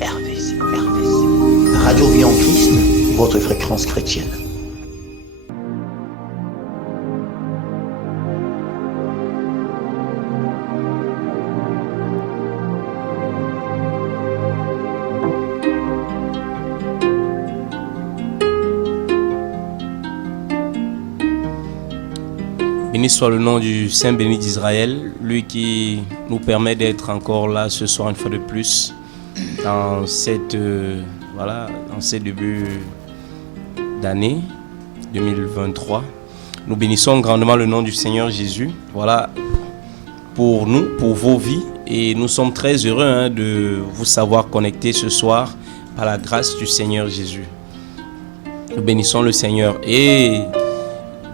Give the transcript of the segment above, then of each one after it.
Radio Vie en Christ, votre fréquence chrétienne. Béni soit le nom du Saint béni d'Israël, lui qui nous permet d'être encore là ce soir une fois de plus dans ces débuts d'année 2023. Nous bénissons grandement le nom du Seigneur Jésus, pour nous, pour vos vies, et nous sommes très heureux de vous savoir connectés ce soir par la grâce du Seigneur Jésus. Nous bénissons le Seigneur et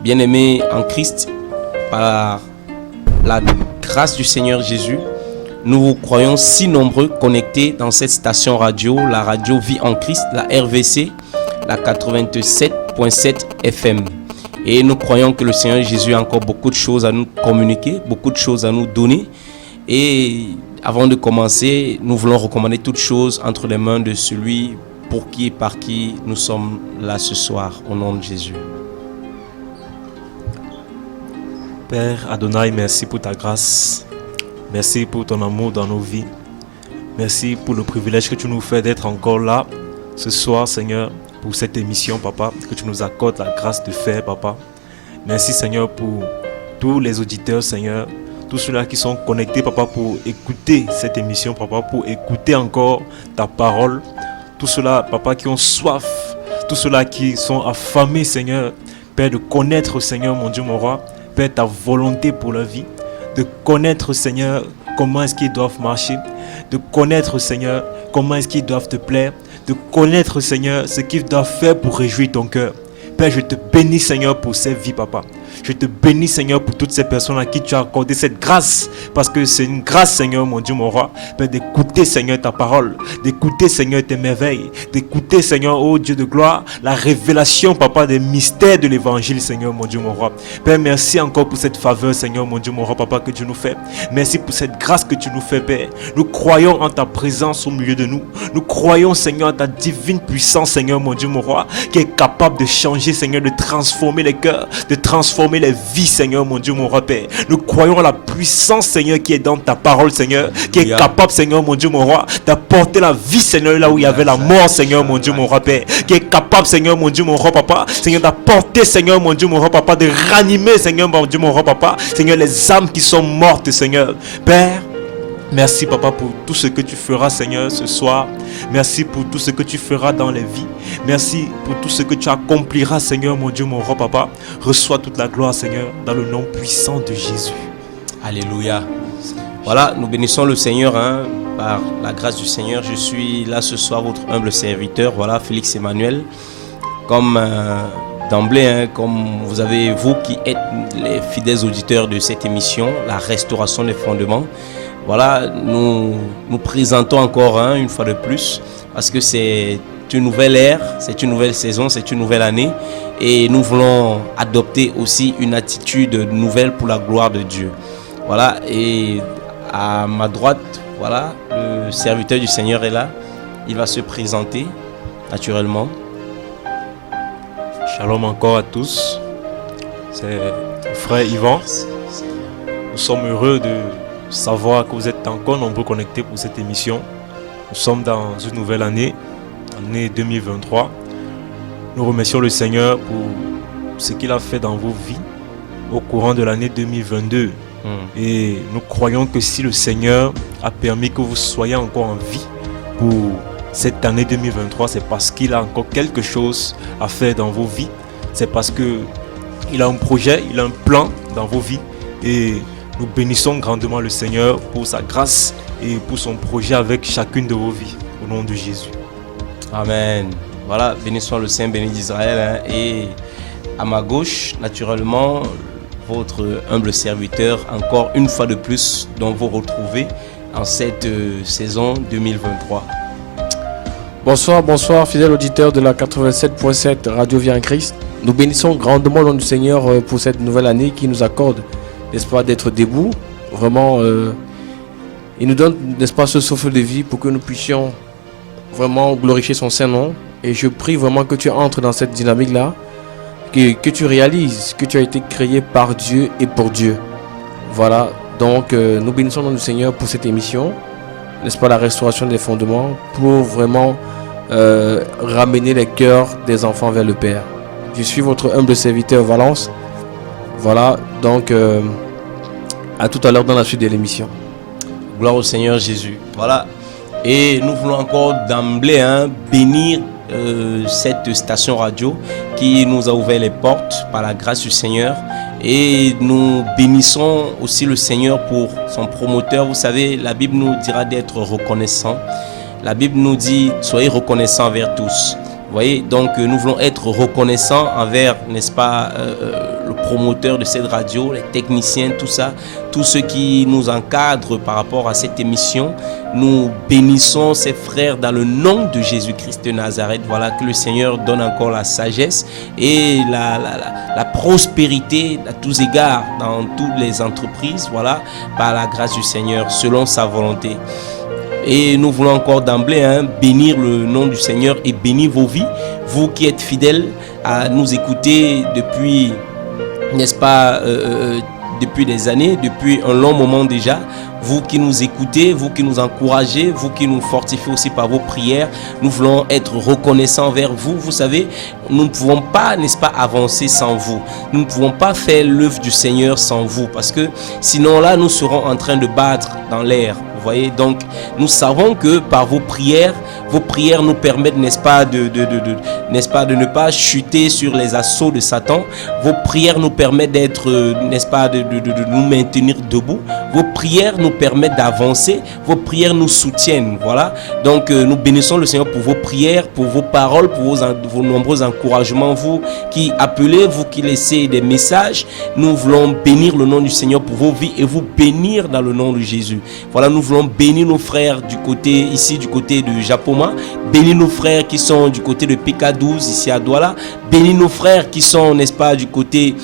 bien-aimés en Christ, par la grâce du Seigneur Jésus, nous vous croyons si nombreux connectés dans cette station radio, la radio Vie en Christ, la RVC, la 87.7 FM. Et nous croyons que le Seigneur Jésus a encore beaucoup de choses à nous communiquer, beaucoup de choses à nous donner. Et avant de commencer, nous voulons recommander toutes choses entre les mains de celui pour qui et par qui nous sommes là ce soir, au nom de Jésus. Père Adonai, merci pour ta grâce. Merci pour ton amour dans nos vies. Merci pour le privilège que tu nous fais d'être encore là ce soir, Seigneur, pour cette émission, Papa, que tu nous accordes la grâce de faire, Papa. Merci, Seigneur, pour tous les auditeurs, Seigneur, tous ceux-là qui sont connectés, Papa, pour écouter cette émission, Papa, pour écouter encore ta parole. Tous ceux-là, Papa, qui ont soif, tous ceux-là qui sont affamés, Seigneur, Père, de connaître, Seigneur, mon Dieu, mon roi, Père, ta volonté pour leur vie, de connaître, Seigneur, comment est-ce qu'ils doivent marcher, de connaître, Seigneur, comment est-ce qu'ils doivent te plaire, de connaître, Seigneur, ce qu'ils doivent faire pour réjouir ton cœur. Père, je te bénis, Seigneur, pour ces vies, Papa. Je te bénis, Seigneur, pour toutes ces personnes à qui tu as accordé cette grâce. Parce que c'est une grâce, Seigneur, mon Dieu, mon roi. Père, d'écouter, Seigneur, ta parole. D'écouter, Seigneur, tes merveilles. D'écouter, Seigneur, oh Dieu de gloire, la révélation, Papa, des mystères de l'évangile, Seigneur, mon Dieu, mon roi. Père, merci encore pour cette faveur, Seigneur, mon Dieu, mon roi, Papa, que tu nous fais. Merci pour cette grâce que tu nous fais, Père. Nous croyons en ta présence au milieu de nous. Nous croyons, Seigneur, en ta divine puissance, Seigneur, mon Dieu, mon roi, qui est capable de changer, Seigneur, de transformer les cœurs, de transformer les vies, Seigneur, mon Dieu, mon roi, Père. Nous croyons à la puissance, Seigneur, qui est dans ta parole, Seigneur, qui est capable, Seigneur, mon Dieu, mon roi, d'apporter la vie, Seigneur, là où il y avait la mort, Seigneur, mon Dieu, mon roi, Père, qui est capable, Seigneur, mon Dieu, mon roi, Papa, Seigneur, d'apporter, Seigneur, mon Dieu, mon roi, Papa, de ranimer, Seigneur, mon Dieu, mon roi, Papa, Seigneur, les âmes qui sont mortes, Seigneur, Père. Merci, Papa, pour tout ce que tu feras, Seigneur, ce soir. Merci pour tout ce que tu feras dans les vies. Merci pour tout ce que tu accompliras, Seigneur, mon Dieu, mon roi, Papa. Reçois toute la gloire, Seigneur, dans le nom puissant de Jésus. Alléluia. Voilà, nous bénissons le Seigneur par la grâce du Seigneur. Je suis là ce soir, votre humble serviteur, Félix Emmanuel. Comme d'emblée, comme vous avez, vous qui êtes les fidèles auditeurs de cette émission, la restauration des fondements. Nous présentons encore une fois de plus, parce que c'est une nouvelle ère, c'est une nouvelle saison, c'est une nouvelle année, et nous voulons adopter aussi une attitude nouvelle pour la gloire de Dieu. Et à ma droite, le serviteur du Seigneur est là, il va se présenter naturellement. Shalom encore à tous, c'est frère Yvan. Nous sommes heureux de savoir que vous êtes encore nombreux connectés pour cette émission. Nous sommes dans une nouvelle année 2023. Nous remercions le Seigneur pour ce qu'il a fait dans vos vies au courant de l'année 2022. Et nous croyons que si le Seigneur a permis que vous soyez encore en vie pour cette année 2023, c'est parce qu'il a encore quelque chose à faire dans vos vies. C'est parce qu'il a un projet, il a un plan dans vos vies. Et nous bénissons grandement le Seigneur pour sa grâce et pour son projet avec chacune de vos vies. Au nom de Jésus. Amen. Bénissons le Saint béni d'Israël. Et à ma gauche, naturellement, votre humble serviteur, encore une fois de plus, dont vous retrouvez en cette saison 2023. Bonsoir, fidèles auditeurs de la 87.7 Radio Vie en Christ. Nous bénissons grandement le nom du Seigneur pour cette nouvelle année qui nous accorde, n'est-ce pas, d'être debout. Vraiment, il nous donne, n'est-ce pas, ce souffle de vie pour que nous puissions vraiment glorifier son Saint-Nom. Et je prie vraiment que tu entres dans cette dynamique-là, que tu réalises que tu as été créé par Dieu et pour Dieu. Voilà, donc nous bénissons le nom du Seigneur pour cette émission, n'est-ce pas, la restauration des fondements, pour vraiment ramener les cœurs des enfants vers le Père. Je suis votre humble serviteur Valence. Voilà, donc à tout à l'heure dans la suite de l'émission. Gloire au Seigneur Jésus. Voilà. Et nous voulons encore d'emblée bénir cette station radio qui nous a ouvert les portes par la grâce du Seigneur. Et nous bénissons aussi le Seigneur pour son promoteur. Vous savez, la Bible nous dira d'être reconnaissant. La Bible nous dit, soyez reconnaissants envers tous. Vous voyez, donc nous voulons être reconnaissants envers, n'est-ce pas, le promoteur de cette radio, les techniciens, tout ça, tous ceux qui nous encadrent par rapport à cette émission. Nous bénissons ces frères dans le nom de Jésus-Christ de Nazareth. Voilà, que le Seigneur donne encore la sagesse et la prospérité à tous égards dans toutes les entreprises, voilà, par la grâce du Seigneur, selon sa volonté. Et nous voulons encore d'emblée bénir le nom du Seigneur et bénir vos vies. Vous qui êtes fidèles à nous écouter depuis, n'est-ce pas, depuis des années, depuis un long moment déjà. Vous qui nous écoutez, vous qui nous encouragez, vous qui nous fortifiez aussi par vos prières. Nous voulons être reconnaissants envers vous. Vous savez, nous ne pouvons pas, n'est-ce pas, avancer sans vous. Nous ne pouvons pas faire l'œuvre du Seigneur sans vous. Parce que sinon là, nous serons en train de battre dans l'air. Vous voyez, donc nous savons que par vos prières nous permettent, n'est-ce pas, de ne pas chuter sur les assauts de Satan. Vos prières nous permettent d'être, n'est-ce pas, de nous maintenir debout. Vos prières nous permettent d'avancer. Vos prières nous soutiennent. Voilà. Donc nous bénissons le Seigneur pour vos prières, pour vos paroles, pour vos nombreux encouragements. Vous qui appelez, vous qui laissez des messages, nous voulons bénir le nom du Seigneur pour vos vies et vous bénir dans le nom de Jésus. Voilà, nous voulons bénir nos frères du côté de Japoma, bénir nos frères qui sont du côté de PK12 ici à Douala, bénir nos frères qui sont, n'est-ce pas, du côté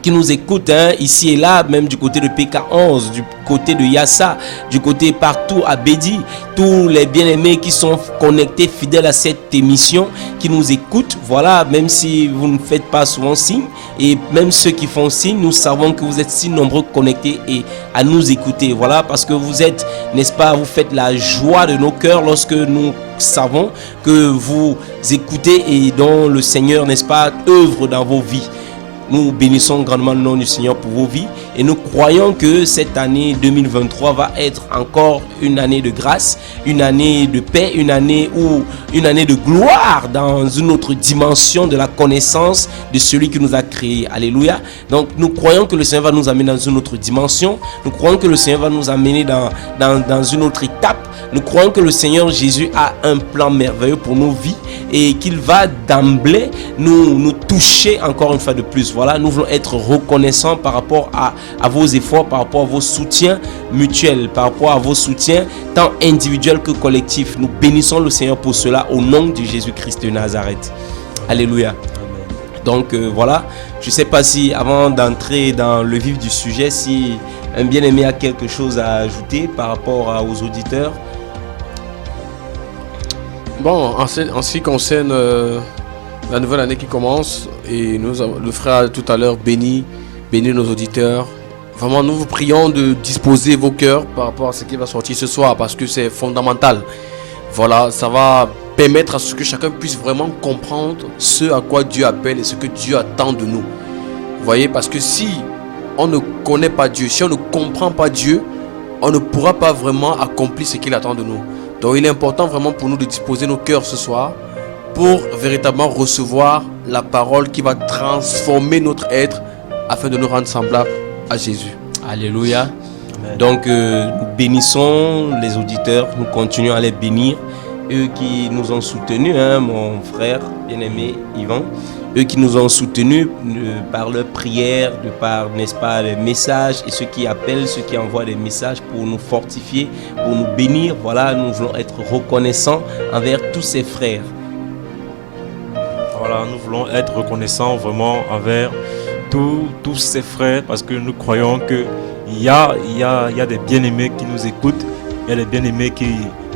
qui nous écoutent ici et là, même du côté de PK11, du côté de Yassa, du côté partout à Bédi, tous les bien-aimés qui sont connectés, fidèles à cette émission, qui nous écoutent, voilà, même si vous ne faites pas souvent signe, et même ceux qui font signe, nous savons que vous êtes si nombreux connectés et à nous écouter, voilà, parce que vous êtes, n'est-ce pas, vous faites la joie de nos cœurs lorsque nous savons que vous écoutez et dont le Seigneur, n'est-ce pas, œuvre dans vos vies. Nous bénissons grandement le nom du Seigneur pour vos vies et nous croyons que cette année 2023 va être encore une année de grâce, une année de paix, une année de gloire dans une autre dimension de la connaissance de celui qui nous a créés. Alléluia. Donc nous croyons que le Seigneur va nous amener dans une autre dimension. Nous croyons que le Seigneur va nous amener dans une autre étape. Nous croyons que le Seigneur Jésus a un plan merveilleux pour nos vies et qu'il va d'emblée nous toucher encore une fois de plus. Voilà, nous voulons être reconnaissants par rapport à vos efforts, par rapport à vos soutiens mutuels, par rapport à vos soutiens tant individuels que collectifs. Nous bénissons le Seigneur pour cela au nom de Jésus-Christ de Nazareth. Alléluia. Donc voilà, je ne sais pas si avant d'entrer dans le vif du sujet, si un bien-aimé a quelque chose à ajouter par rapport aux auditeurs. Bon, en ce qui concerne la nouvelle année qui commence, et le frère tout à l'heure bénit nos auditeurs. Vraiment, nous vous prions de disposer vos cœurs par rapport à ce qui va sortir ce soir, parce que c'est fondamental. Voilà, ça va permettre à ce que chacun puisse vraiment comprendre ce à quoi Dieu appelle et ce que Dieu attend de nous. Vous voyez, parce que si on ne connaît pas Dieu, si on ne comprend pas Dieu, on ne pourra pas vraiment accomplir ce qu'il attend de nous. Donc il est important vraiment pour nous de disposer nos cœurs ce soir pour véritablement recevoir la parole qui va transformer notre être afin de nous rendre semblables à Jésus. Alléluia. Amen. Donc nous bénissons les auditeurs, nous continuons à les bénir. Eux qui nous ont soutenus, mon frère bien-aimé Yvan, eux qui nous ont soutenus par leurs prières, de par, n'est-ce pas, les messages, et ceux qui appellent, ceux qui envoient des messages pour nous fortifier, pour nous bénir. Voilà, nous voulons être reconnaissants envers tous ces frères. Voilà, nous voulons être reconnaissants vraiment envers tous ces frères, parce que nous croyons qu'il y a des bien-aimés qui nous écoutent, il y a des bien-aimés qui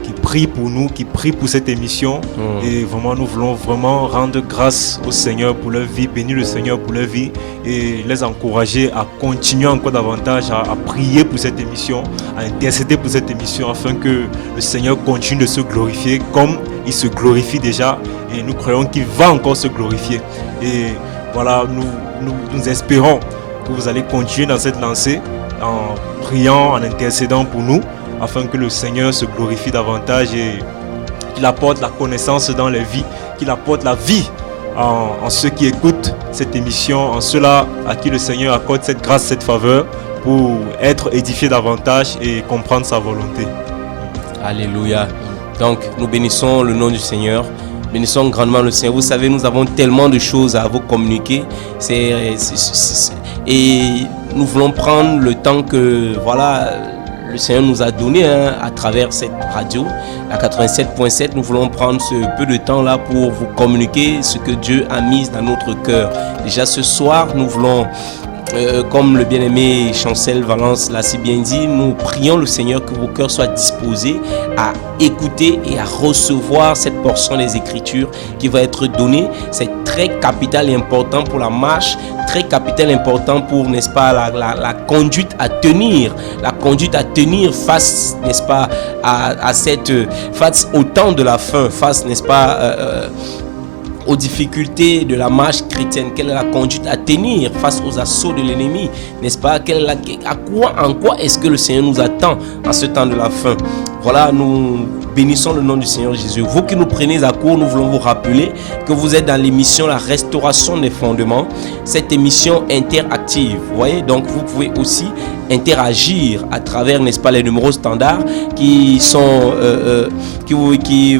qui prie pour nous, qui prie pour cette émission. Et vraiment, nous voulons vraiment rendre grâce au Seigneur pour leur vie, bénir le Seigneur pour leur vie et les encourager à continuer encore davantage à prier pour cette émission, à intercéder pour cette émission afin que le Seigneur continue de se glorifier comme il se glorifie déjà et nous croyons qu'il va encore se glorifier. Et voilà, nous espérons que vous allez continuer dans cette lancée en priant, en intercédant pour nous afin que le Seigneur se glorifie davantage et qu'il apporte la connaissance dans les vies, qu'il apporte la vie en ceux qui écoutent cette émission, en ceux-là à qui le Seigneur accorde cette grâce, cette faveur pour être édifiés davantage et comprendre sa volonté. Alléluia. Donc nous bénissons le nom du Seigneur. Bénissons grandement le Seigneur. Vous savez, nous avons tellement de choses à vous communiquer. Et nous voulons prendre le temps que le Seigneur nous a donné à travers cette radio, la 87.7. Nous voulons prendre ce peu de temps-là pour vous communiquer ce que Dieu a mis dans notre cœur. Déjà ce soir, nous voulons... comme le bien-aimé Chancel Valence l'a si bien dit, nous prions le Seigneur que vos cœurs soient disposés à écouter et à recevoir cette portion des Écritures qui va être donnée. C'est très capital et important pour la marche, très capital et important pour, n'est-ce pas, la conduite à tenir. La conduite à tenir face, n'est-ce pas, face au temps de la fin, face, n'est-ce pas, aux difficultés de la marche chrétienne. Quelle est la conduite à tenir face aux assauts de l'ennemi, n'est-ce pas? En quoi est-ce que le Seigneur nous attend en ce temps de la fin? Voilà, nous bénissons le nom du Seigneur Jésus. Vous qui nous prenez à court, nous voulons vous rappeler que vous êtes dans l'émission La Restauration des Fondements, cette émission interactive. Vous voyez, donc vous pouvez aussi interagir à travers, n'est-ce pas, les numéros standards qui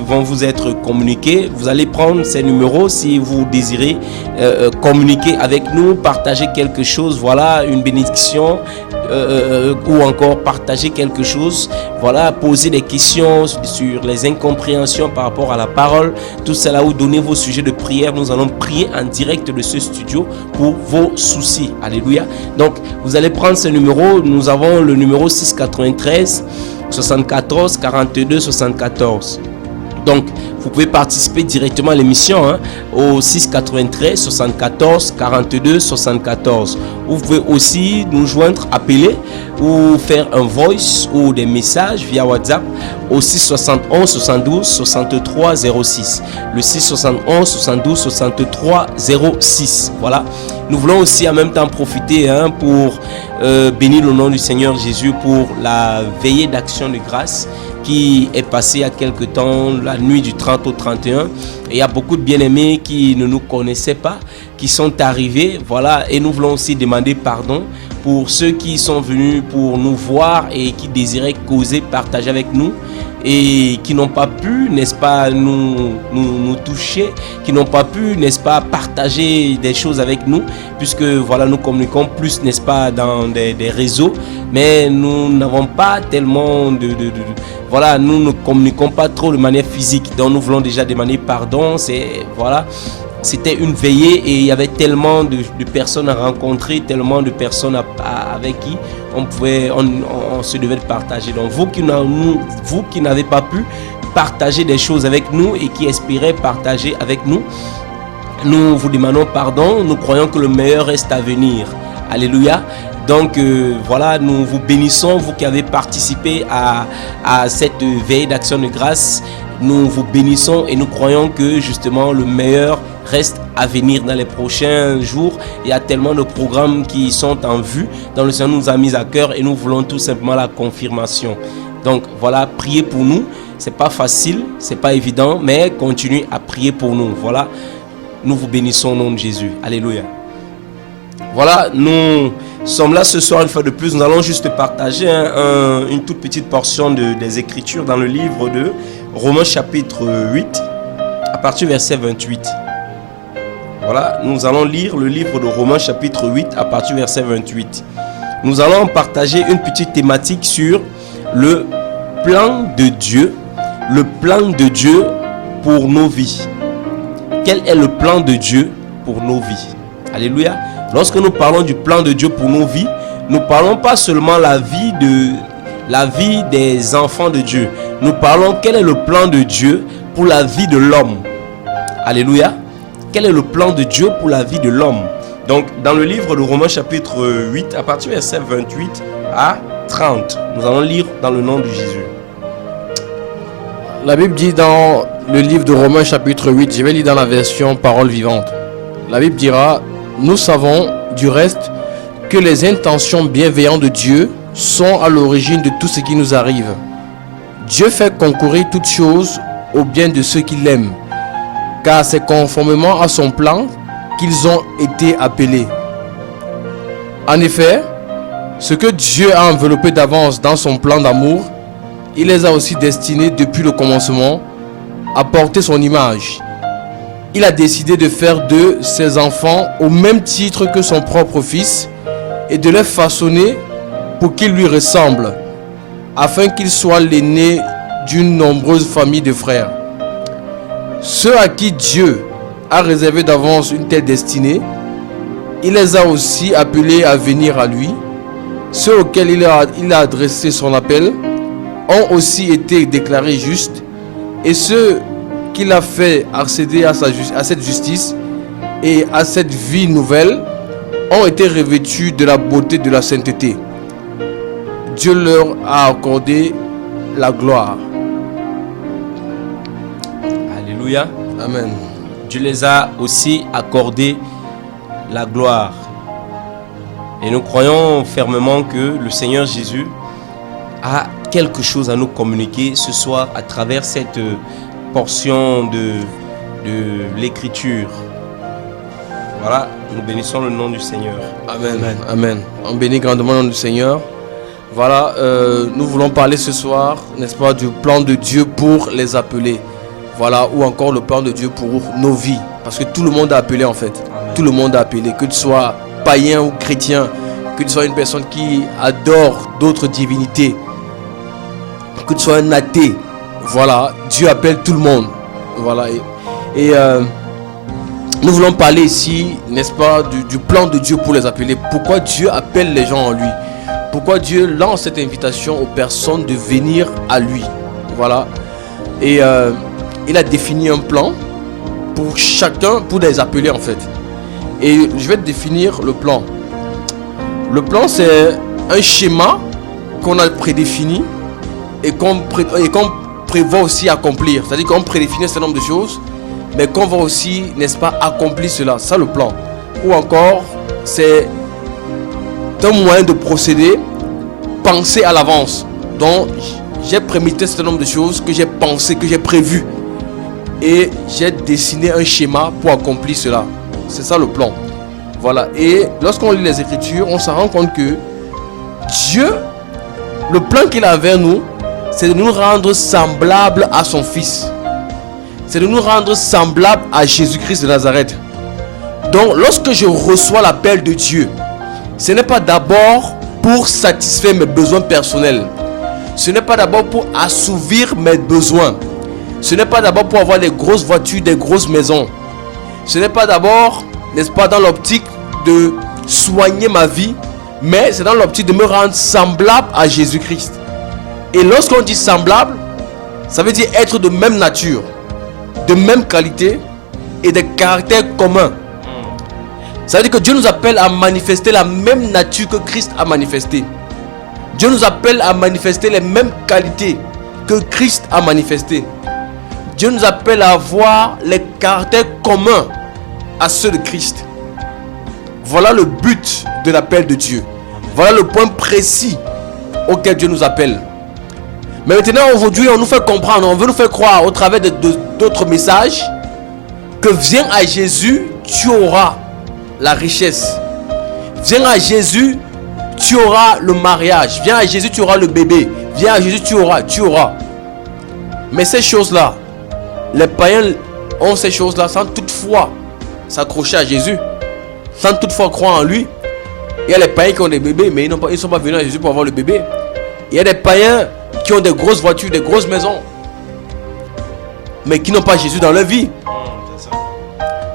vont vous être communiqués. Vous allez prendre ces numéros si vous désirez communiquer avec nous, partager quelque chose, voilà, une bénédiction, ou encore partager quelque chose, voilà, poser des questions sur les incompréhensions par rapport à la parole, tout cela, ou donner vos sujets de prière. Nous allons prier en direct de ce studio pour vos soucis. Alléluia. Donc vous allez prendre ce numéro. Nous avons le numéro 693 74 42 74. Donc, vous pouvez participer directement à l'émission au 693 74 42 74. Vous pouvez aussi nous joindre, appeler ou faire un voice ou des messages via WhatsApp au 671 72 63 06. Le 671 72 63 06. Voilà. Nous voulons aussi en même temps profiter pour bénir le nom du Seigneur Jésus pour la veillée d'action de grâce qui est passé il y a quelque temps, la nuit du 30 au 31. Et il y a beaucoup de bien-aimés qui ne nous connaissaient pas, qui sont arrivés, voilà. Et nous voulons aussi demander pardon pour ceux qui sont venus pour nous voir et qui désiraient causer, partager avec nous, et qui n'ont pas pu, n'est-ce pas, nous toucher, qui n'ont pas pu, n'est-ce pas, partager des choses avec nous, puisque voilà, nous communiquons plus, n'est-ce pas, dans des réseaux, mais nous n'avons pas tellement voilà, nous ne communiquons pas trop de manière physique, donc nous voulons déjà demander pardon. C'était une veillée et il y avait tellement de personnes à rencontrer, tellement de personnes avec qui on se devait de partager. Donc vous qui n'avez pas pu partager des choses avec nous et qui espéraient partager avec nous, nous vous demandons pardon. Nous croyons que le meilleur reste à venir. Alléluia. Donc voilà, nous vous bénissons, vous qui avez participé à cette veille d'action de grâce. Nous vous bénissons et nous croyons que justement le meilleur reste à venir dans les prochains jours. Il y a tellement de programmes qui sont en vue, dans le Seigneur nous a mis à cœur et nous voulons tout simplement la confirmation. Donc voilà, priez pour nous. C'est pas facile, c'est pas évident, mais continuez à prier pour nous. Voilà, nous vous bénissons au nom de Jésus. Alléluia. Voilà, nous sommes là ce soir une fois de plus. Nous allons juste partager une toute petite portion des Écritures dans le livre de Romains chapitre 8, à partir du verset 28. Voilà, nous allons lire le livre de Romains chapitre 8, à partir du verset 28. Nous allons partager une petite thématique sur le plan de Dieu, pour nos vies. Quel est le plan de Dieu pour nos vies? Alléluia. Lorsque nous parlons du plan de Dieu pour nos vies, nous ne parlons pas seulement la vie des enfants de Dieu, nous parlons quel est le plan de Dieu pour la vie de l'homme. Alléluia. Quel est le plan de Dieu pour la vie de l'homme? Donc, dans le livre de Romains chapitre 8, à partir du verset 28 à 30, nous allons lire dans le nom de Jésus. La Bible dit dans le livre de Romains chapitre 8, je vais lire dans la version parole vivante. La Bible dira, nous savons du reste que les intentions bienveillantes de Dieu sont à l'origine de tout ce qui nous arrive. Dieu fait concourir toutes choses au bien de ceux qui l'aiment, car c'est conformément à son plan qu'ils ont été appelés. En effet, ce que Dieu a enveloppé d'avance dans son plan d'amour, il les a aussi destinés depuis le commencement à porter son image. Il a décidé de faire de ses enfants au même titre que son propre fils et de les façonner pour qu'ils lui ressemblent, afin qu'il soit l'aîné d'une nombreuse famille de frères. Ceux à qui Dieu a réservé d'avance une telle destinée, il les a aussi appelés à venir à lui. Ceux auxquels il a adressé son appel ont aussi été déclarés justes, et ceux qu'il a fait accéder à cette justice et à cette vie nouvelle ont été revêtus de la beauté de la sainteté. Dieu leur a accordé la gloire. Alléluia. Amen. Dieu les a aussi accordé la gloire. Et nous croyons fermement que le Seigneur Jésus a quelque chose à nous communiquer ce soir à travers cette portion de l'écriture. Voilà, nous bénissons le nom du Seigneur. Amen. Amen. Amen. On bénit grandement le nom du Seigneur. Voilà, nous voulons parler ce soir, n'est-ce pas, du plan de Dieu pour les appeler. Voilà, ou encore le plan de Dieu pour nos vies. Parce que tout le monde est appelé en fait. Amen. Tout le monde est appelé, que tu sois païen ou chrétien, que tu sois une personne qui adore d'autres divinités, que tu sois un athée. Voilà, Dieu appelle tout le monde. Voilà, et nous voulons parler ici, n'est-ce pas, du plan de Dieu pour les appeler. Pourquoi Dieu appelle les gens en lui? Pourquoi Dieu lance cette invitation aux personnes de venir à lui? Voilà. Et il a défini un plan pour chacun, pour les appeler en fait. Et je vais te définir le plan. Le plan, c'est un schéma qu'on a prédéfini et qu'on prévoit aussi accomplir. C'est-à-dire qu'on prédéfinit un certain nombre de choses, mais qu'on va aussi, n'est-ce pas, accomplir cela. C'est ça le plan. Ou encore, c'est un moyen de procéder, penser à l'avance. Donc, j'ai prémédité un certain nombre de choses que j'ai pensé, que j'ai prévu. Et j'ai dessiné un schéma pour accomplir cela. C'est ça le plan. Voilà. Et lorsqu'on lit les Écritures, on se rend compte que Dieu, le plan qu'il a vers nous, c'est de nous rendre semblables à son Fils. C'est de nous rendre semblables à Jésus-Christ de Nazareth. Donc, lorsque je reçois l'appel de Dieu, ce n'est pas d'abord pour satisfaire mes besoins personnels. Ce n'est pas d'abord pour assouvir mes besoins. Ce n'est pas d'abord pour avoir des grosses voitures, des grosses maisons. Ce n'est pas d'abord, n'est-ce pas, dans l'optique de soigner ma vie, mais c'est dans l'optique de me rendre semblable à Jésus-Christ. Et lorsqu'on dit semblable, ça veut dire être de même nature, de même qualité et de caractère commun. Ça veut dire que Dieu nous appelle à manifester la même nature que Christ a manifesté. Dieu nous appelle à manifester les mêmes qualités que Christ a manifestées. Dieu nous appelle à avoir les caractères communs à ceux de Christ. Voilà le but de l'appel de Dieu. Voilà le point précis auquel Dieu nous appelle. Mais maintenant, aujourd'hui, on nous fait comprendre, on veut nous faire croire au travers d'autres messages que viens à Jésus, tu auras la richesse. Viens à Jésus, tu auras le mariage. Viens à Jésus, tu auras le bébé. Viens à Jésus, tu auras. Mais ces choses-là, les païens ont ces choses-là sans toutefois s'accrocher à Jésus, sans toutefois croire en lui. Il y a les païens qui ont des bébés, mais ils ne sont pas venus à Jésus pour avoir le bébé. Il y a des païens qui ont des grosses voitures, des grosses maisons, mais qui n'ont pas Jésus dans leur vie.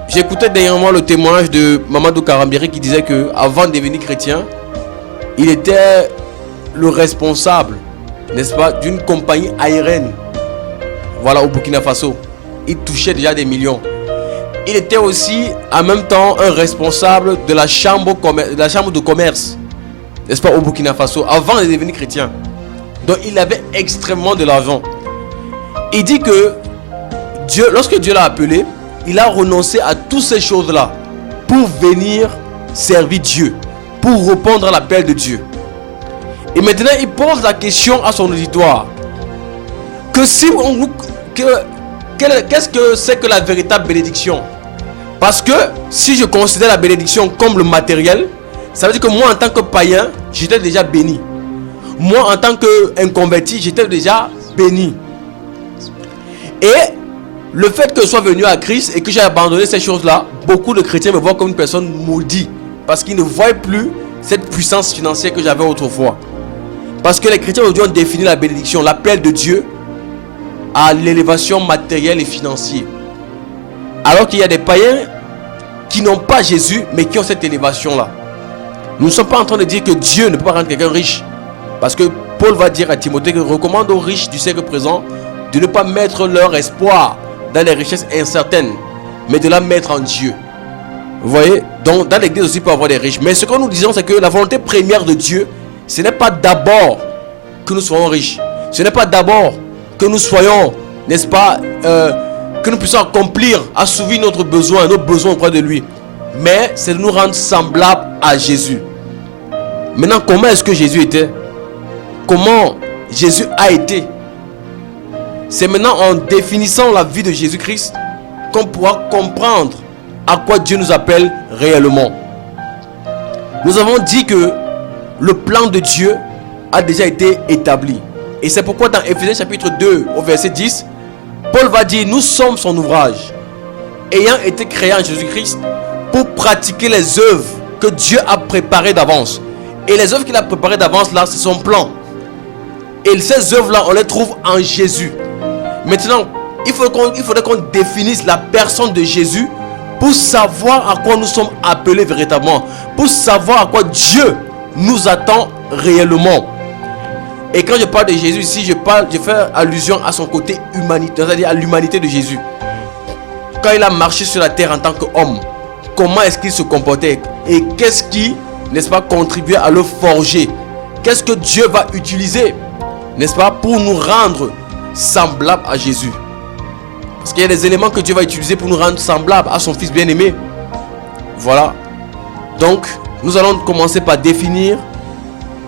J'écoutais dernièrement le témoignage de Mamadou Karambiri qui disait que avant de devenir chrétien, il était le responsable n'est-ce pas, d'une compagnie aérienne. Voilà, au Burkina Faso. Il touchait déjà des millions. Il était aussi en même temps un responsable de la chambre de commerce, n'est-ce pas, au Burkina Faso, avant de devenir chrétien. Donc il avait extrêmement de l'argent. Il dit que Dieu, lorsque Dieu l'a appelé, il a renoncé à toutes ces choses-là pour venir servir Dieu, pour répondre à l'appel de Dieu. Et maintenant il pose la question à son auditoire, que si on, qu'est-ce que c'est que la véritable bénédiction? Parce que si je considère la bénédiction comme le matériel, ça veut dire que moi en tant que païen, j'étais déjà béni. Moi en tant qu'inconverti, j'étais déjà béni. Et le fait que je sois venu à Christ et que j'ai abandonné ces choses-là, beaucoup de chrétiens me voient comme une personne maudite. Parce qu'ils ne voient plus cette puissance financière que j'avais autrefois. Parce que les chrétiens aujourd'hui ont défini la bénédiction, l'appel de Dieu à l'élévation matérielle et financière. Alors qu'il y a des païens qui n'ont pas Jésus, mais qui ont cette élévation-là. Nous ne sommes pas en train de dire que Dieu ne peut pas rendre quelqu'un riche. Parce que Paul va dire à Timothée qu'il recommande aux riches du siècle présent de ne pas mettre leur espoir dans les richesses incertaines, mais de la mettre en Dieu. Vous voyez? Donc dans l'église aussi il peut y avoir des riches. Mais ce que nous disons, c'est que la volonté première de Dieu, ce n'est pas d'abord que nous soyons riches. Ce n'est pas d'abord que nous soyons, n'est-ce pas, que nous puissions accomplir, assouvir nos besoins auprès de lui. Mais c'est de nous rendre semblables à Jésus. Maintenant, comment est-ce que Jésus était? Comment Jésus a été? C'est maintenant en définissant la vie de Jésus-Christ qu'on pourra comprendre à quoi Dieu nous appelle réellement. Nous avons dit que le plan de Dieu a déjà été établi. Et c'est pourquoi dans Éphésiens chapitre 2 au verset 10, Paul va dire: nous sommes son ouvrage, ayant été créés en Jésus-Christ pour pratiquer les œuvres que Dieu a préparées d'avance. Et les œuvres qu'il a préparées d'avance là, c'est son plan. Et ces œuvres là, on les trouve en Jésus. Maintenant, il faudrait qu'on définisse la personne de Jésus pour savoir à quoi nous sommes appelés véritablement, pour savoir à quoi Dieu nous attend réellement. Et quand je parle de Jésus ici, je fais allusion à son côté humanitaire, c'est-à-dire à l'humanité de Jésus. Quand il a marché sur la terre en tant qu'homme, comment est-ce qu'il se comportait? Et qu'est-ce qui, n'est-ce pas, contribuait à le forger? Qu'est-ce que Dieu va utiliser, n'est-ce pas, pour nous rendre semblables à Jésus? Parce qu'il y a des éléments que Dieu va utiliser pour nous rendre semblables à son Fils bien-aimé. Voilà. Donc, nous allons commencer par définir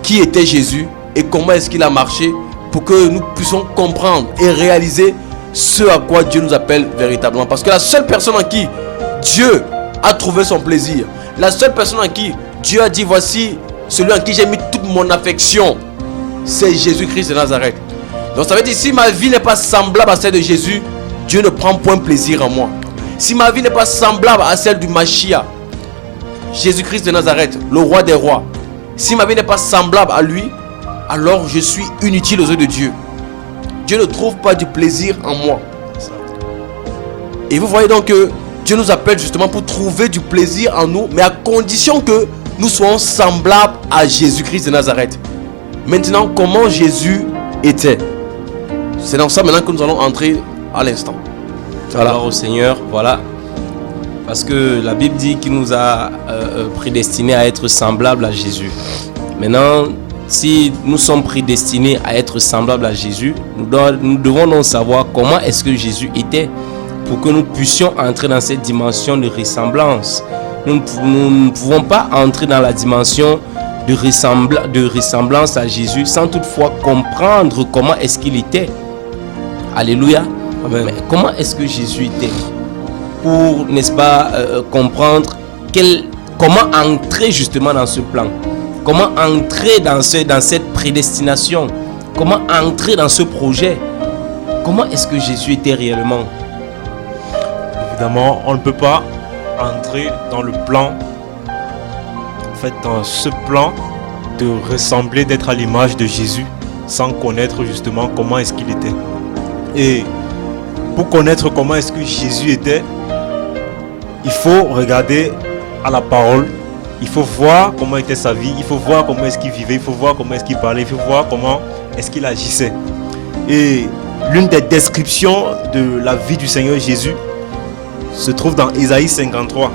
qui était Jésus et comment est-ce qu'il a marché pour que nous puissions comprendre et réaliser ce à quoi Dieu nous appelle véritablement. Parce que la seule personne en qui Dieu a trouvé son plaisir, la seule personne en qui Dieu a dit: voici celui en qui j'ai mis toute mon affection, c'est Jésus-Christ de Nazareth. Donc ça veut dire, si ma vie n'est pas semblable à celle de Jésus, Dieu ne prend point plaisir en moi. Si ma vie n'est pas semblable à celle du Mashiach, Jésus-Christ de Nazareth, le roi des rois, si ma vie n'est pas semblable à lui, alors je suis inutile aux yeux de Dieu. Dieu ne trouve pas du plaisir en moi. Et vous voyez donc que Dieu nous appelle justement pour trouver du plaisir en nous, mais à condition que nous soyons semblables à Jésus-Christ de Nazareth. Maintenant, comment Jésus était? C'est dans ça maintenant que nous allons entrer à l'instant. Voilà. Alors au Seigneur, voilà. Parce que la Bible dit qu'il nous a prédestinés à être semblables à Jésus. Maintenant, si nous sommes prédestinés à être semblables à Jésus, nous devons donc savoir comment est-ce que Jésus était pour que nous puissions entrer dans cette dimension de ressemblance. Nous ne pouvons pas entrer dans la dimension de ressemblance à Jésus sans toutefois comprendre comment est-ce qu'il était. Alléluia. Amen. Mais comment est-ce que Jésus était? Pour, n'est-ce pas, comprendre comment entrer justement dans ce plan. Comment entrer dans cette prédestination? Comment entrer dans ce projet? Comment est-ce que Jésus était réellement? Évidemment, on ne peut pas entrer dans le plan, en fait, dans ce plan de ressembler, d'être à l'image de Jésus, sans connaître justement comment est-ce qu'il était. Et pour connaître comment est-ce que Jésus était, il faut regarder à la parole. Il faut voir comment était sa vie, il faut voir comment est-ce qu'il vivait, il faut voir comment est-ce qu'il parlait, il faut voir comment est-ce qu'il agissait. Et l'une des descriptions de la vie du Seigneur Jésus se trouve dans Ésaïe 53.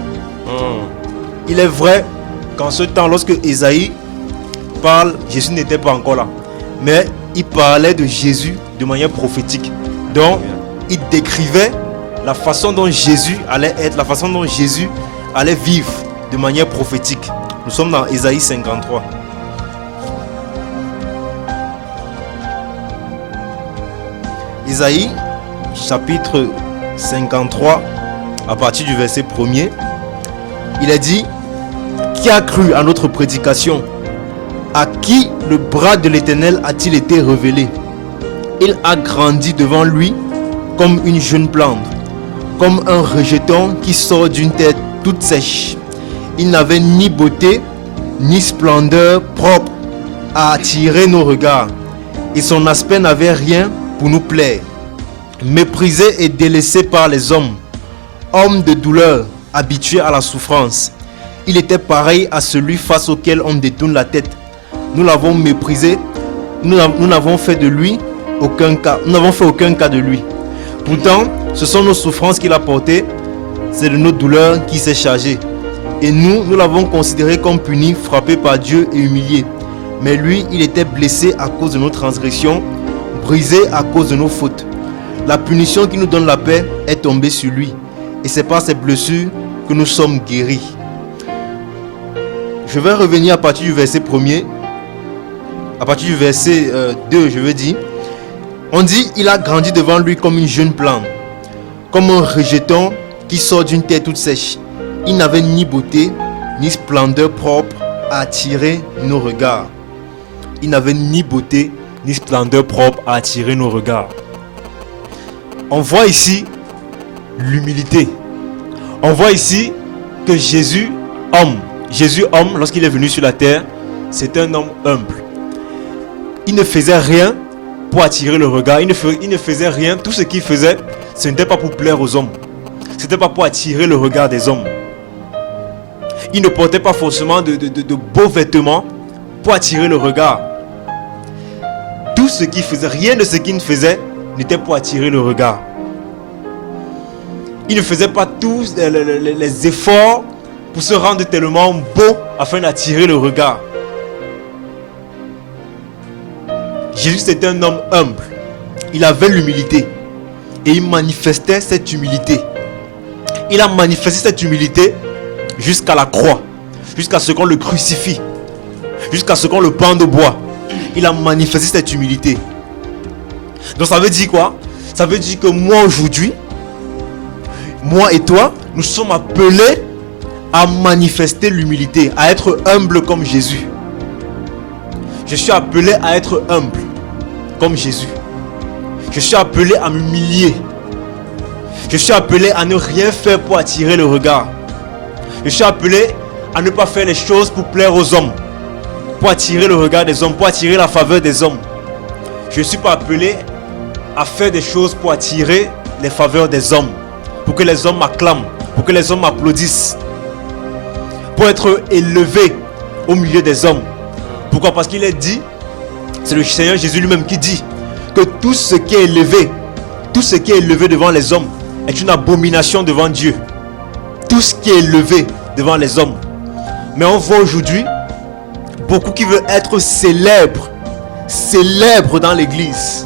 Il est vrai qu'en ce temps, lorsque Ésaïe parle, Jésus n'était pas encore là. Mais il parlait de Jésus de manière prophétique. Donc, il décrivait la façon dont Jésus allait être, la façon dont Jésus allait vivre de manière prophétique. Nous sommes dans Ésaïe 53. Ésaïe, chapitre 53, à partir du verset 1er, il est dit: qui a cru à notre prédication? À qui le bras de l'Éternel a-t-il été révélé? Il a grandi devant lui comme une jeune plante, comme un rejeton qui sort d'une terre toute sèche. Il n'avait ni beauté, ni splendeur propre à attirer nos regards, et son aspect n'avait rien pour nous plaire. Méprisé et délaissé par les hommes, homme de douleur, habitué à la souffrance, il était pareil à celui face auquel on détourne la tête. Nous l'avons méprisé, nous n'avons fait aucun cas de lui. Pourtant, ce sont nos souffrances qu'il a portées, c'est de nos douleurs qu'il s'est chargé. Et nous l'avons considéré comme puni, frappé par Dieu et humilié. Mais lui, il était blessé à cause de nos transgressions, brisé à cause de nos fautes. La punition qui nous donne la paix est tombée sur lui. Et c'est par ses blessures que nous sommes guéris. Je vais revenir à partir du verset 1er. À partir du verset 2, je veux dire. On dit, il a grandi devant lui comme une jeune plante, comme un rejeton qui sort d'une terre toute sèche. Il n'avait ni beauté, ni splendeur propre à attirer nos regards. Il n'avait ni beauté, ni splendeur propre à attirer nos regards. On voit ici l'humilité. On voit ici que Jésus, homme, lorsqu'il est venu sur la terre, c'est un homme humble. Il ne faisait rien pour attirer le regard. Il ne faisait rien. Tout ce qu'il faisait, ce n'était pas pour plaire aux hommes. Ce n'était pas pour attirer le regard des hommes. Il ne portait pas forcément de beaux vêtements pour attirer le regard. Tout ce qu'il faisait, rien de ce qu'il faisait n'était pour attirer le regard. Il ne faisait pas tous les efforts pour se rendre tellement beau afin d'attirer le regard. Jésus était un homme humble. Il avait l'humilité. Et il manifestait cette humilité. Il a manifesté cette humilité jusqu'à la croix. Jusqu'à ce qu'on le crucifie. Jusqu'à ce qu'on le pende au bois. Il a manifesté cette humilité. Donc ça veut dire quoi? Ça veut dire que moi aujourd'hui, moi et toi, nous sommes appelés à manifester l'humilité, à être humble comme Jésus. Je suis appelé à être humble comme Jésus. Je suis appelé à m'humilier. Je suis appelé à ne rien faire pour attirer le regard. Je suis appelé à ne pas faire les choses pour plaire aux hommes, pour attirer le regard des hommes, pour attirer la faveur des hommes. Je ne suis pas appelé à faire des choses pour attirer les faveurs des hommes, pour que les hommes m'acclament, pour que les hommes m'applaudissent, pour être élevé au milieu des hommes. Pourquoi? Parce qu'il est dit, c'est le Seigneur Jésus lui-même qui dit que tout ce qui est élevé devant les hommes est une abomination devant Dieu. Tout ce qui est élevé devant les hommes. Mais on voit aujourd'hui beaucoup qui veulent être célèbres dans l'église.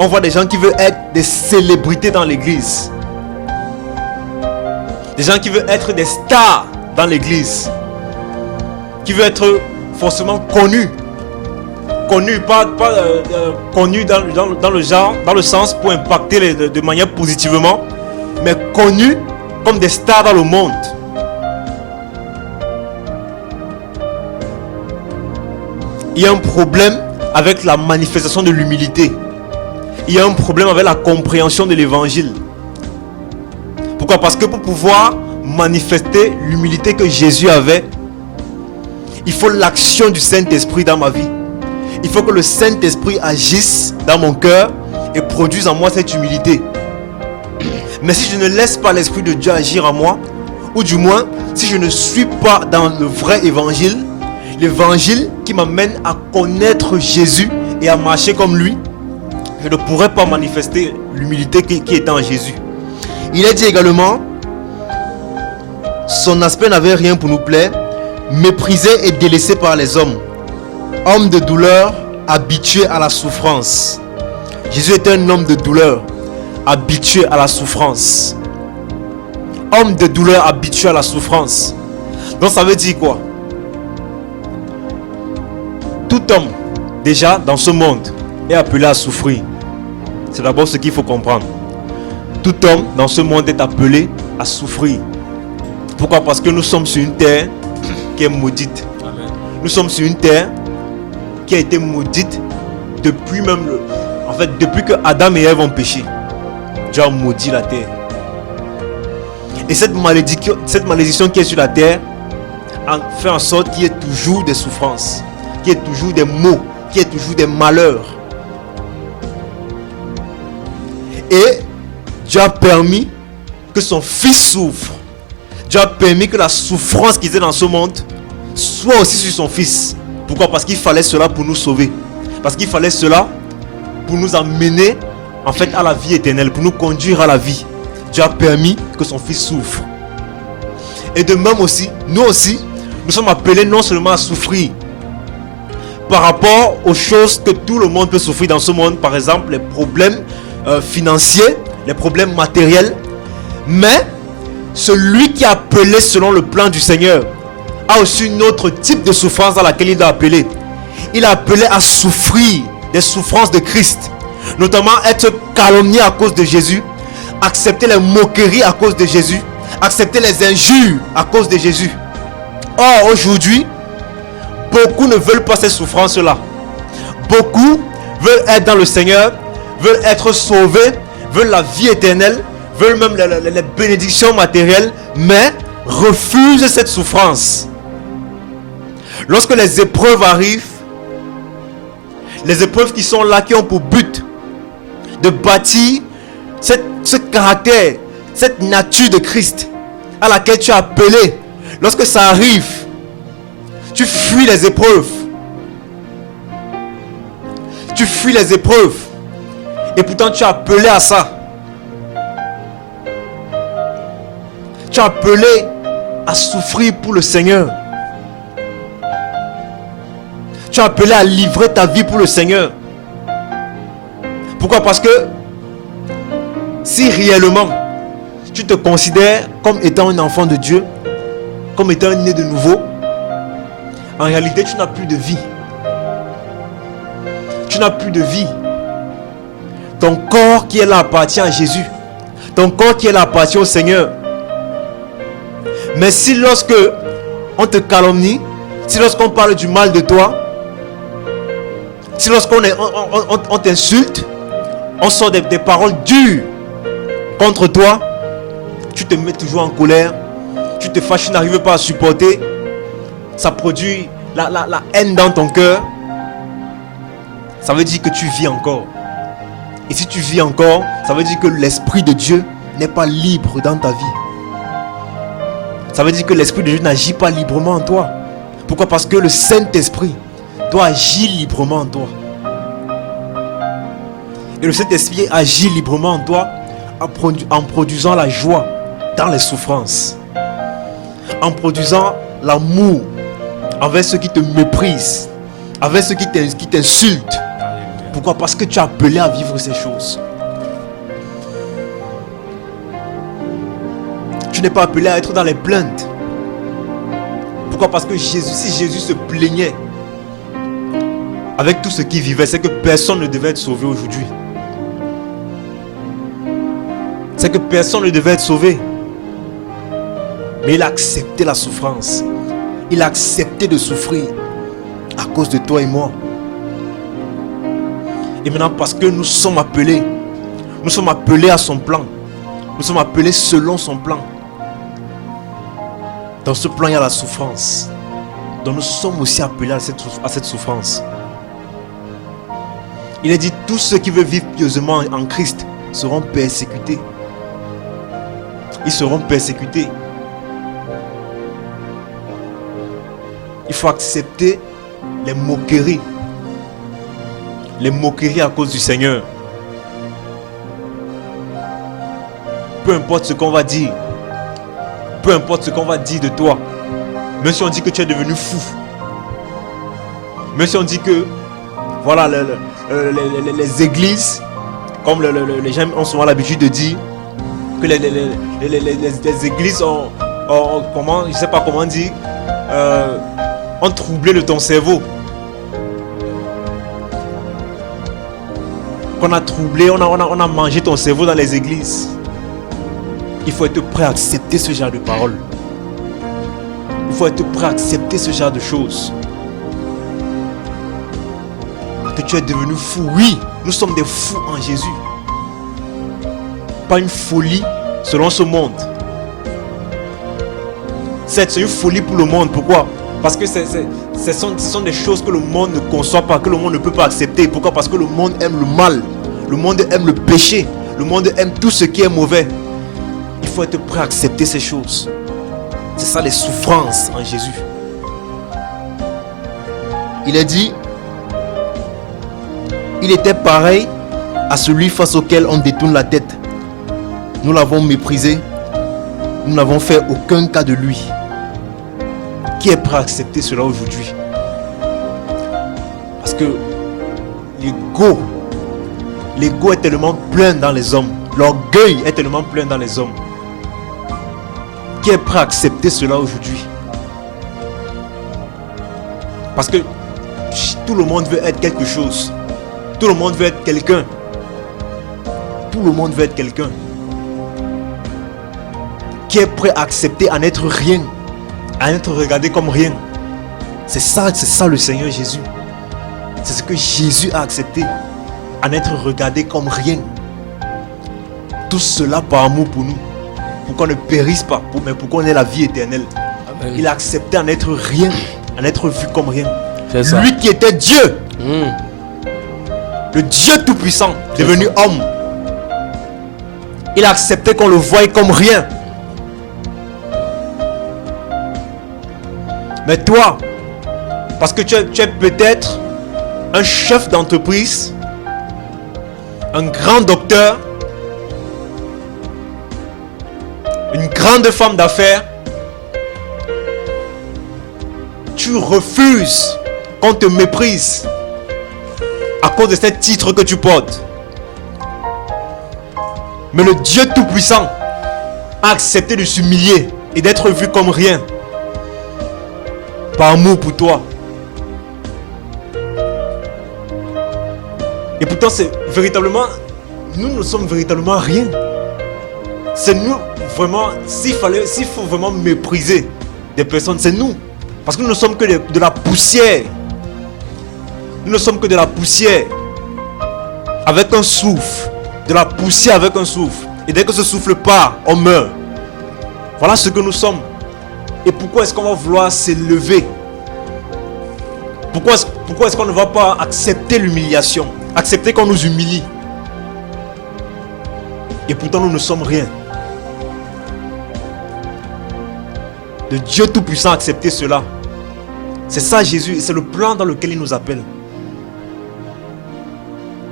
On voit des gens qui veulent être des célébrités dans l'église. Des gens qui veulent être des stars dans l'église. Qui veulent être forcément connus. Connus, pas connus dans le genre, dans le sens pour impacter de manière positivement, mais connus comme des stars dans le monde. Il y a un problème avec la manifestation de l'humilité. Il y a un problème avec la compréhension de l'évangile. Pourquoi? Parce que pour pouvoir manifester l'humilité que Jésus avait, il faut l'action du Saint-Esprit dans ma vie. Il faut que le Saint-Esprit agisse dans mon cœur et produise en moi cette humilité. Mais si je ne laisse pas l'Esprit de Dieu agir en moi, ou du moins, si je ne suis pas dans le vrai évangile, l'évangile qui m'amène à connaître Jésus et à marcher comme lui, je ne pourrais pas manifester l'humilité qui était en Jésus. Il est dit également, son aspect n'avait rien pour nous plaire, méprisé et délaissé par les hommes. Homme de douleur, habitué à la souffrance. Jésus était un homme de douleur, habitué à la souffrance. Homme de douleur, habitué à la souffrance. Donc ça veut dire quoi? Tout homme, déjà dans ce monde, est appelé à souffrir. C'est d'abord ce qu'il faut comprendre. Tout homme dans ce monde est appelé à souffrir. Pourquoi? Parce que nous sommes sur une terre qui est maudite. Amen. Nous sommes sur une terre qui a été maudite depuis depuis que Adam et Ève ont péché. Dieu a maudit la terre. Et cette malédiction qui est sur la terre fait en sorte qu'il y ait toujours des souffrances, qu'il y ait toujours des maux, qu'il y ait toujours des malheurs. Et Dieu a permis que son fils souffre. Dieu a permis que la souffrance qui était dans ce monde soit aussi sur son fils. Pourquoi? Parce qu'il fallait cela pour nous sauver. Parce qu'il fallait cela pour nous amener en fait à la vie éternelle, pour nous conduire à la vie. Dieu a permis que son fils souffre. Et de même aussi, nous sommes appelés non seulement à souffrir par rapport aux choses que tout le monde peut souffrir dans ce monde, par exemple les problèmes financiers, les problèmes matériels, mais celui qui est appelé selon le plan du Seigneur a aussi une autre type de souffrance dans laquelle il est appelé. Il est appelé à souffrir des souffrances de Christ, notamment être calomnié à cause de Jésus, accepter les moqueries à cause de Jésus, accepter les injures à cause de Jésus. Or aujourd'hui, beaucoup ne veulent pas ces souffrances-là. Beaucoup veulent être dans le Seigneur, veulent être sauvés, veulent la vie éternelle, veulent même les bénédictions matérielles, mais refusent cette souffrance. Lorsque les épreuves arrivent, les épreuves qui sont là, qui ont pour but de bâtir ce caractère, cette nature de Christ à laquelle tu es appelé, lorsque ça arrive, tu fuis les épreuves. Tu fuis les épreuves. Et pourtant tu es appelé à ça. Tu es appelé à souffrir pour le Seigneur. Tu es appelé à livrer ta vie pour le Seigneur. Pourquoi? Parce que si réellement tu te considères comme étant un enfant de Dieu, comme étant né de nouveau, en réalité tu n'as plus de vie. Tu n'as plus de vie. Ton corps qui est là appartient à Jésus. Ton corps qui est là appartient au Seigneur. Mais si lorsque on te calomnie, si lorsqu'on parle du mal de toi, si on t'insulte, on sort des paroles dures contre toi, tu te mets toujours en colère, tu te fâches, tu n'arrives pas à supporter, ça produit la haine dans ton cœur. Ça veut dire que tu vis encore. Et si tu vis encore, ça veut dire que l'Esprit de Dieu n'est pas libre dans ta vie. Ça veut dire que l'Esprit de Dieu n'agit pas librement en toi. Pourquoi? Parce que le Saint-Esprit doit agir librement en toi. Et le Saint-Esprit agit librement en toi en produisant la joie dans les souffrances, en produisant l'amour envers ceux qui te méprisent, envers ceux qui t'insultent. Pourquoi? Parce que tu es appelé à vivre ces choses. Tu n'es pas appelé à être dans les plaintes. Pourquoi? Parce que si Jésus se plaignait avec tout ce qu'il vivait, c'est que personne ne devait être sauvé aujourd'hui. C'est que personne ne devait être sauvé. Mais il a accepté la souffrance. Il a accepté de souffrir à cause de toi et moi. Et maintenant, parce que nous sommes appelés à son plan. Nous sommes appelés selon son plan. Dans ce plan, il y a la souffrance. Donc nous sommes aussi appelés à cette souffrance. Il est dit, tous ceux qui veulent vivre pieusement en Christ seront persécutés. Ils seront persécutés. Il faut accepter les moqueries. les moqueries à cause du Seigneur. Peu importe ce qu'on va dire, peu importe ce qu'on va dire de toi, même si on dit que tu es devenu fou, même si on dit que voilà les églises, comme les gens ont souvent l'habitude de dire que les églises ont comment, je sais pas comment dire, ont troublé de ton cerveau. Qu'on a troublé, on a mangé ton cerveau dans les églises. Il faut être prêt à accepter ce genre de paroles. Il faut être prêt à accepter ce genre de choses. Que tu es devenu fou. Oui, nous sommes des fous en Jésus. Pas une folie selon ce monde. C'est une folie pour le monde. Pourquoi? Parce que ce sont des choses que le monde ne conçoit pas, que le monde ne peut pas accepter. Pourquoi? Parce que le monde aime le mal. Le monde aime le péché. Le monde aime tout ce qui est mauvais. Il faut être prêt à accepter ces choses. C'est ça les souffrances en Jésus. Il est dit, il était pareil à celui face auquel on détourne la tête. Nous l'avons méprisé. Nous n'avons fait aucun cas de lui. Qui est prêt à accepter cela aujourd'hui? Parce que l'ego est tellement plein dans les hommes. L'orgueil est tellement plein dans les hommes. Qui est prêt à accepter cela aujourd'hui? Parce que tout le monde veut être quelque chose. Tout le monde veut être quelqu'un. Tout le monde veut être quelqu'un. Qui est prêt à accepter à n'être rien, à être regardé comme rien? C'est ça le Seigneur Jésus. C'est ce que Jésus a accepté, à n'être regardé comme rien. Tout cela par amour pour nous, pour qu'on ne périsse pas, mais pour qu'on ait la vie éternelle. Amen. Il a accepté à n'être rien, à n'être vu comme rien. C'est ça. Lui qui était Dieu, le Dieu tout-puissant, devenu homme, il a accepté qu'on le voie comme rien. Mais toi, parce que tu es peut-être un chef d'entreprise, un grand docteur, une grande femme d'affaires, tu refuses qu'on te méprise à cause de ces titres que tu portes. Mais le Dieu Tout-Puissant a accepté de s'humilier et d'être vu comme rien par amour pour toi. Et pourtant c'est véritablement, nous sommes véritablement rien. C'est nous vraiment, s'il faut vraiment mépriser des personnes, c'est nous. Parce que nous ne sommes que de la poussière. Nous ne sommes que de la poussière avec un souffle. De la poussière avec un souffle. Et dès que ce souffle part, on meurt. Voilà ce que nous sommes. Et pourquoi est-ce qu'on va vouloir s'élever? Pourquoi est-ce qu'on ne va pas accepter l'humiliation? Accepter qu'on nous humilie? Et pourtant nous ne sommes rien. Le Dieu Tout-Puissant a accepté cela. C'est ça Jésus, c'est le plan dans lequel il nous appelle.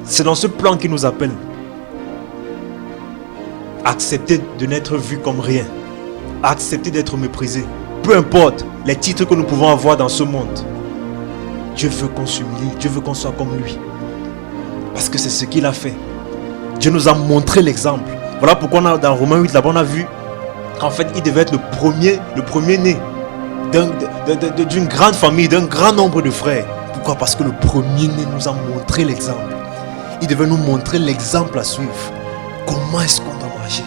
C'est dans ce plan qu'il nous appelle. Accepter de n'être vu comme rien. Accepter d'être méprisé. Peu importe les titres que nous pouvons avoir dans ce monde. Dieu veut qu'on s'humilie, Dieu veut qu'on soit comme lui. Parce que c'est ce qu'il a fait. Dieu nous a montré l'exemple. Voilà pourquoi dans Romains 8, là-bas on a vu qu'en fait il devait être le premier né d'une grande famille, d'un grand nombre de frères. Pourquoi? Parce que le premier né nous a montré l'exemple. Il devait nous montrer l'exemple à suivre. Comment est-ce qu'on doit marcher?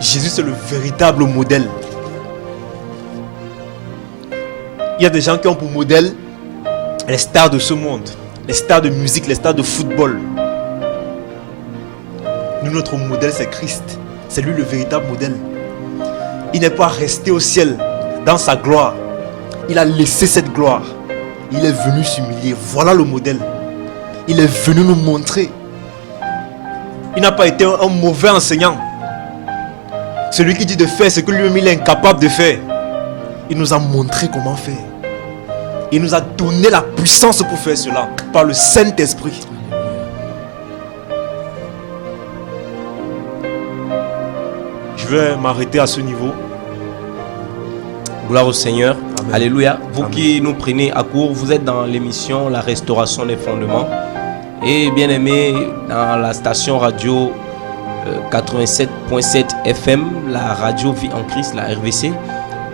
Jésus c'est le véritable modèle. Il y a des gens qui ont pour modèle les stars de ce monde, les stars de musique, les stars de football. Nous, notre modèle c'est Christ. C'est lui le véritable modèle. Il n'est pas resté au ciel dans sa gloire. Il a laissé cette gloire. Il est venu s'humilier. Voilà le modèle. Il est venu nous montrer. Il n'a pas été un mauvais enseignant. Celui qui dit de faire ce que lui-même il est incapable de faire. Il nous a montré comment faire. Il nous a donné la puissance pour faire cela par le Saint-Esprit. Je vais m'arrêter à ce niveau. Gloire au Seigneur. Amen. Alléluia. Vous Amen. qui nous prenez à court, vous êtes dans l'émission La Restauration des Fondements. Et bien aimé, dans la station radio 87.7 FM, la radio Vie en Christ, la RVC.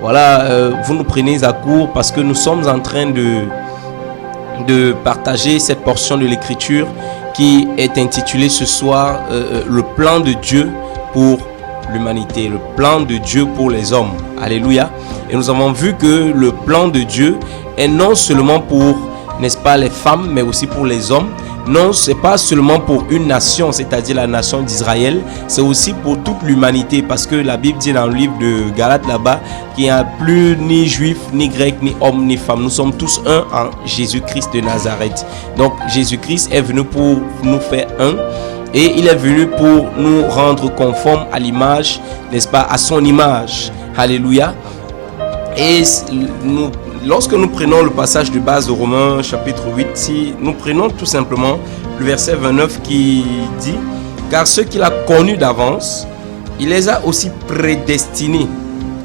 Voilà, vous nous prenez à court parce que nous sommes en train de partager cette portion de l'écriture qui est intitulée ce soir le plan de Dieu pour l'humanité, le plan de Dieu pour les hommes. Alléluia. Et nous avons vu que le plan de Dieu est non seulement pour, n'est-ce pas, les femmes, mais aussi pour les hommes. Non, c'est pas seulement pour une nation, c'est-à-dire la nation d'Israël, c'est aussi pour toute l'humanité, parce que la Bible dit dans le livre de Galates là-bas qu'il n'y a plus ni juif, ni grec, ni homme, ni femme. Nous sommes tous un en Jésus-Christ de Nazareth. Donc Jésus-Christ est venu pour nous faire un. Et il est venu pour nous rendre conformes à l'image, n'est-ce pas, à son image. Alléluia. Et lorsque nous prenons le passage de base de Romains chapitre 8, si nous prenons tout simplement le verset 29 qui dit « Car ceux qu'il a connus d'avance, il les a aussi prédestinés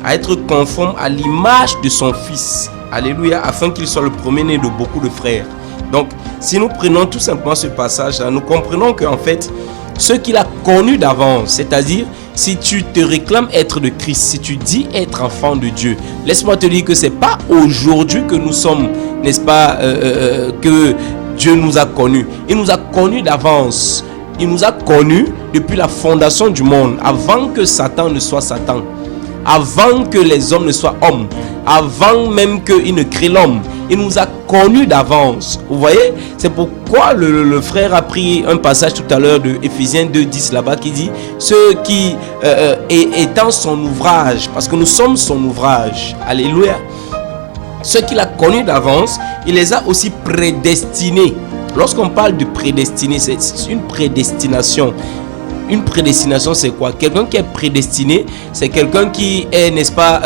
à être conformes à l'image de son Fils. » Alléluia, afin qu'il soit le premier-né de beaucoup de frères. Donc, si nous prenons tout simplement ce passage-là, nous comprenons qu'en fait, ceux qu'il a connus d'avance, c'est-à-dire, si tu te réclames être de Christ, si tu dis être enfant de Dieu, laisse-moi te dire que ce n'est pas aujourd'hui que nous sommes, n'est-ce pas, que Dieu nous a connus. Il nous a connus d'avance. Il nous a connus depuis la fondation du monde, avant que Satan ne soit Satan, avant que les hommes ne soient hommes, avant même qu'il ne crée l'homme. Il nous a connus d'avance. Vous voyez, c'est pourquoi le frère a pris un passage tout à l'heure de Éphésiens 2:10 là-bas qui dit ceux qui étant son ouvrage, parce que nous sommes son ouvrage. Alléluia. Ceux qu'il a connus d'avance, il les a aussi prédestinés. Lorsqu'on parle de prédestiné, c'est une prédestination. Une prédestination, c'est quoi? Quelqu'un qui est prédestiné, c'est quelqu'un qui est, n'est-ce pas,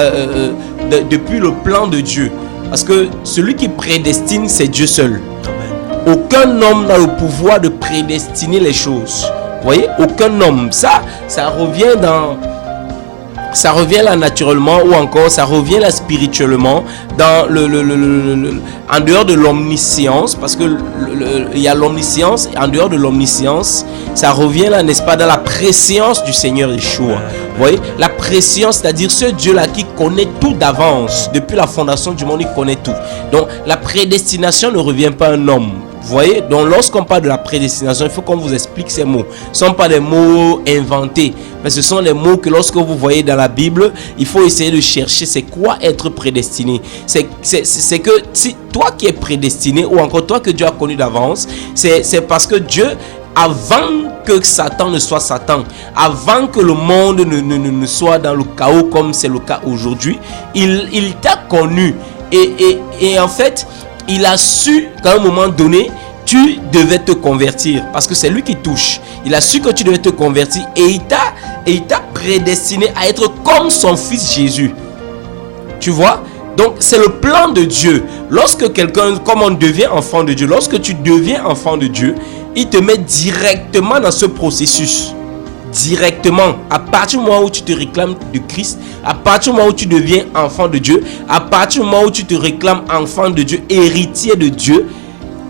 depuis le plan de Dieu. Parce que celui qui prédestine, c'est Dieu seul. Amen. Aucun homme n'a le pouvoir de prédestiner les choses. Vous voyez, aucun homme. Ça revient dans... Ça revient là naturellement, ou encore ça revient là spirituellement, dans en dehors de l'omniscience, parce que il y a l'omniscience, et en dehors de l'omniscience, ça revient là, n'est-ce pas, dans la préscience du Seigneur Yeshua. Vous voyez, la préscience, c'est-à-dire ce Dieu-là qui connaît tout d'avance, depuis la fondation du monde, il connaît tout. Donc la prédestination ne revient pas à un homme. Vous voyez, donc lorsqu'on parle de la prédestination, il faut qu'on vous explique ces mots. Ce ne sont pas des mots inventés, mais ce sont les mots que lorsque vous voyez dans la Bible, il faut essayer de chercher c'est quoi être prédestiné. C'est que si toi qui es prédestiné, ou encore toi que Dieu a connu d'avance, c'est parce que Dieu, avant que Satan ne soit Satan, avant que le monde ne soit dans le chaos comme c'est le cas aujourd'hui, il t'a connu. Et en fait, il a su qu'à un moment donné, tu devais te convertir. Parce que c'est lui qui touche. Il a su que tu devais te convertir. Et il t'a prédestiné à être comme son fils Jésus. Tu vois? Donc c'est le plan de Dieu. Lorsque quelqu'un, comme on devient enfant de Dieu, lorsque tu deviens enfant de Dieu, il te met directement dans ce processus. Directement, à partir du moment où tu te réclames de Christ, à partir du moment où tu deviens enfant de Dieu, à partir du moment où tu te réclames enfant de Dieu, héritier de Dieu,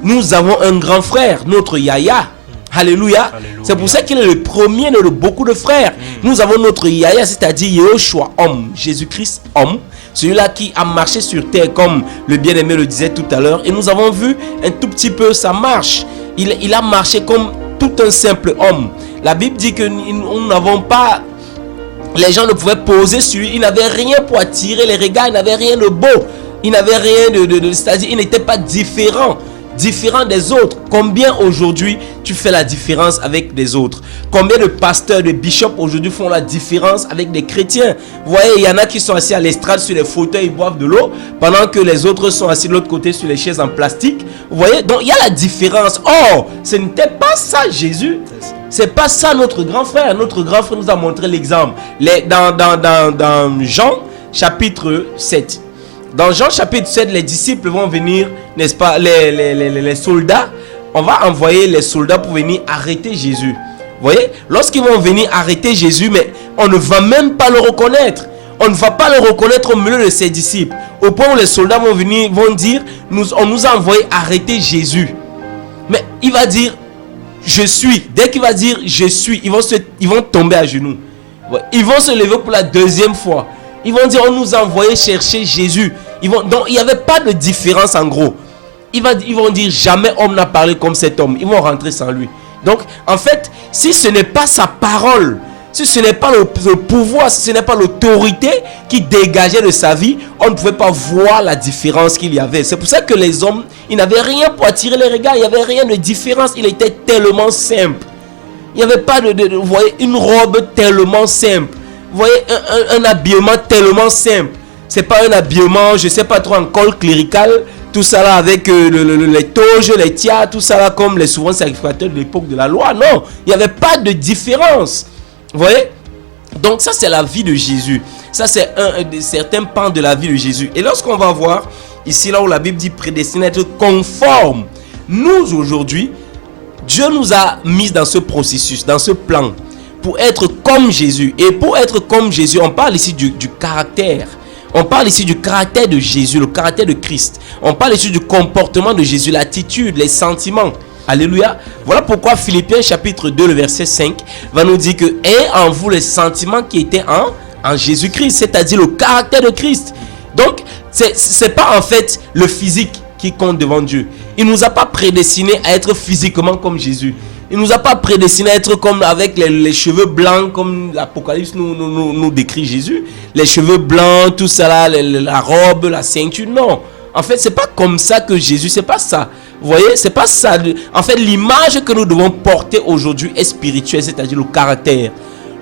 nous avons un grand frère, notre Yahya. Alléluia. C'est pour ça qu'il est le premier de beaucoup de frères. Nous avons notre Yahya, c'est-à-dire Yehoshua, homme, Jésus-Christ, homme, celui-là qui a marché sur terre comme le bien-aimé le disait tout à l'heure. Et nous avons vu un tout petit peu sa marche. Il a marché comme tout un simple homme. La Bible dit que nous n'avons pas... Les gens ne pouvaient poser sur lui. Il n'avait rien pour attirer les regards. Il n'avait rien de beau. Il n'avait rien de c'est-à-dire, il n'était pas différent des autres. Combien aujourd'hui tu fais la différence avec les autres? Combien de pasteurs, de bishops aujourd'hui font la différence avec des chrétiens? Vous voyez, il y en a qui sont assis à l'estrade sur les fauteuils, ils boivent de l'eau, pendant que les autres sont assis de l'autre côté sur les chaises en plastique. Vous voyez, donc il y a la différence. Oh, ce n'était pas ça Jésus. C'est pas ça notre grand frère. Notre grand frère nous a montré l'exemple. Dans Jean chapitre 7. Dans Jean chapitre 7, les disciples vont venir, n'est-ce pas, les soldats, on va envoyer les soldats pour venir arrêter Jésus. Vous voyez, lorsqu'ils vont venir arrêter Jésus, mais on ne va même pas le reconnaître. On ne va pas le reconnaître au milieu de ses disciples. Au point où les soldats vont venir, vont dire, on nous a envoyé arrêter Jésus. Mais il va dire, je suis. Dès qu'il va dire, je suis, ils vont tomber à genoux. Ils vont se lever pour la deuxième fois. Ils vont dire, on nous a envoyé chercher Jésus. Donc, il n'y avait pas de différence en gros. Ils vont dire, jamais homme n'a parlé comme cet homme. Ils vont rentrer sans lui. Donc, en fait, si ce n'est pas sa parole, si ce n'est pas le pouvoir, si ce n'est pas l'autorité qui dégageait de sa vie, on ne pouvait pas voir la différence qu'il y avait. C'est pour ça que les hommes, ils n'avaient rien pour attirer les regards. Il n'y avait rien de différence. Il était tellement simple. Il n'y avait pas vous voyez, une robe tellement simple. Vous voyez, un habillement tellement simple. C'est pas un habillement, je sais pas trop, en col clérical, tout ça là avec les toges, les tias, tout ça là comme les souverains sacrificateurs de l'époque de la loi. Non, il n'y avait pas de différence. Vous voyez? Donc ça c'est la vie de Jésus. Ça c'est un de certains pans de la vie de Jésus. Et lorsqu'on va voir, ici là où la Bible dit prédestiné à être conforme, nous aujourd'hui, Dieu nous a mis dans ce processus, dans ce plan, pour être comme Jésus. Et pour être comme Jésus, on parle ici du caractère. On parle ici du caractère de Jésus, le caractère de Christ. On parle ici du comportement de Jésus, l'attitude, les sentiments. Alléluia. Voilà pourquoi Philippiens chapitre 2, le verset 5, va nous dire que « Ayez en vous les sentiments qui étaient en Jésus-Christ », c'est-à-dire le caractère de Christ. Donc, c'est pas en fait le physique qui compte devant Dieu. Il ne nous a pas prédestinés à être physiquement comme Jésus. Il ne nous a pas prédestinés à être comme avec les cheveux blancs, comme l'Apocalypse nous décrit Jésus. Les cheveux blancs, tout ça là, la robe, la ceinture. Non. En fait, c'est pas comme ça que Jésus, c'est pas ça. Vous voyez, c'est pas ça. En fait, l'image que nous devons porter aujourd'hui est spirituelle, c'est-à-dire le caractère.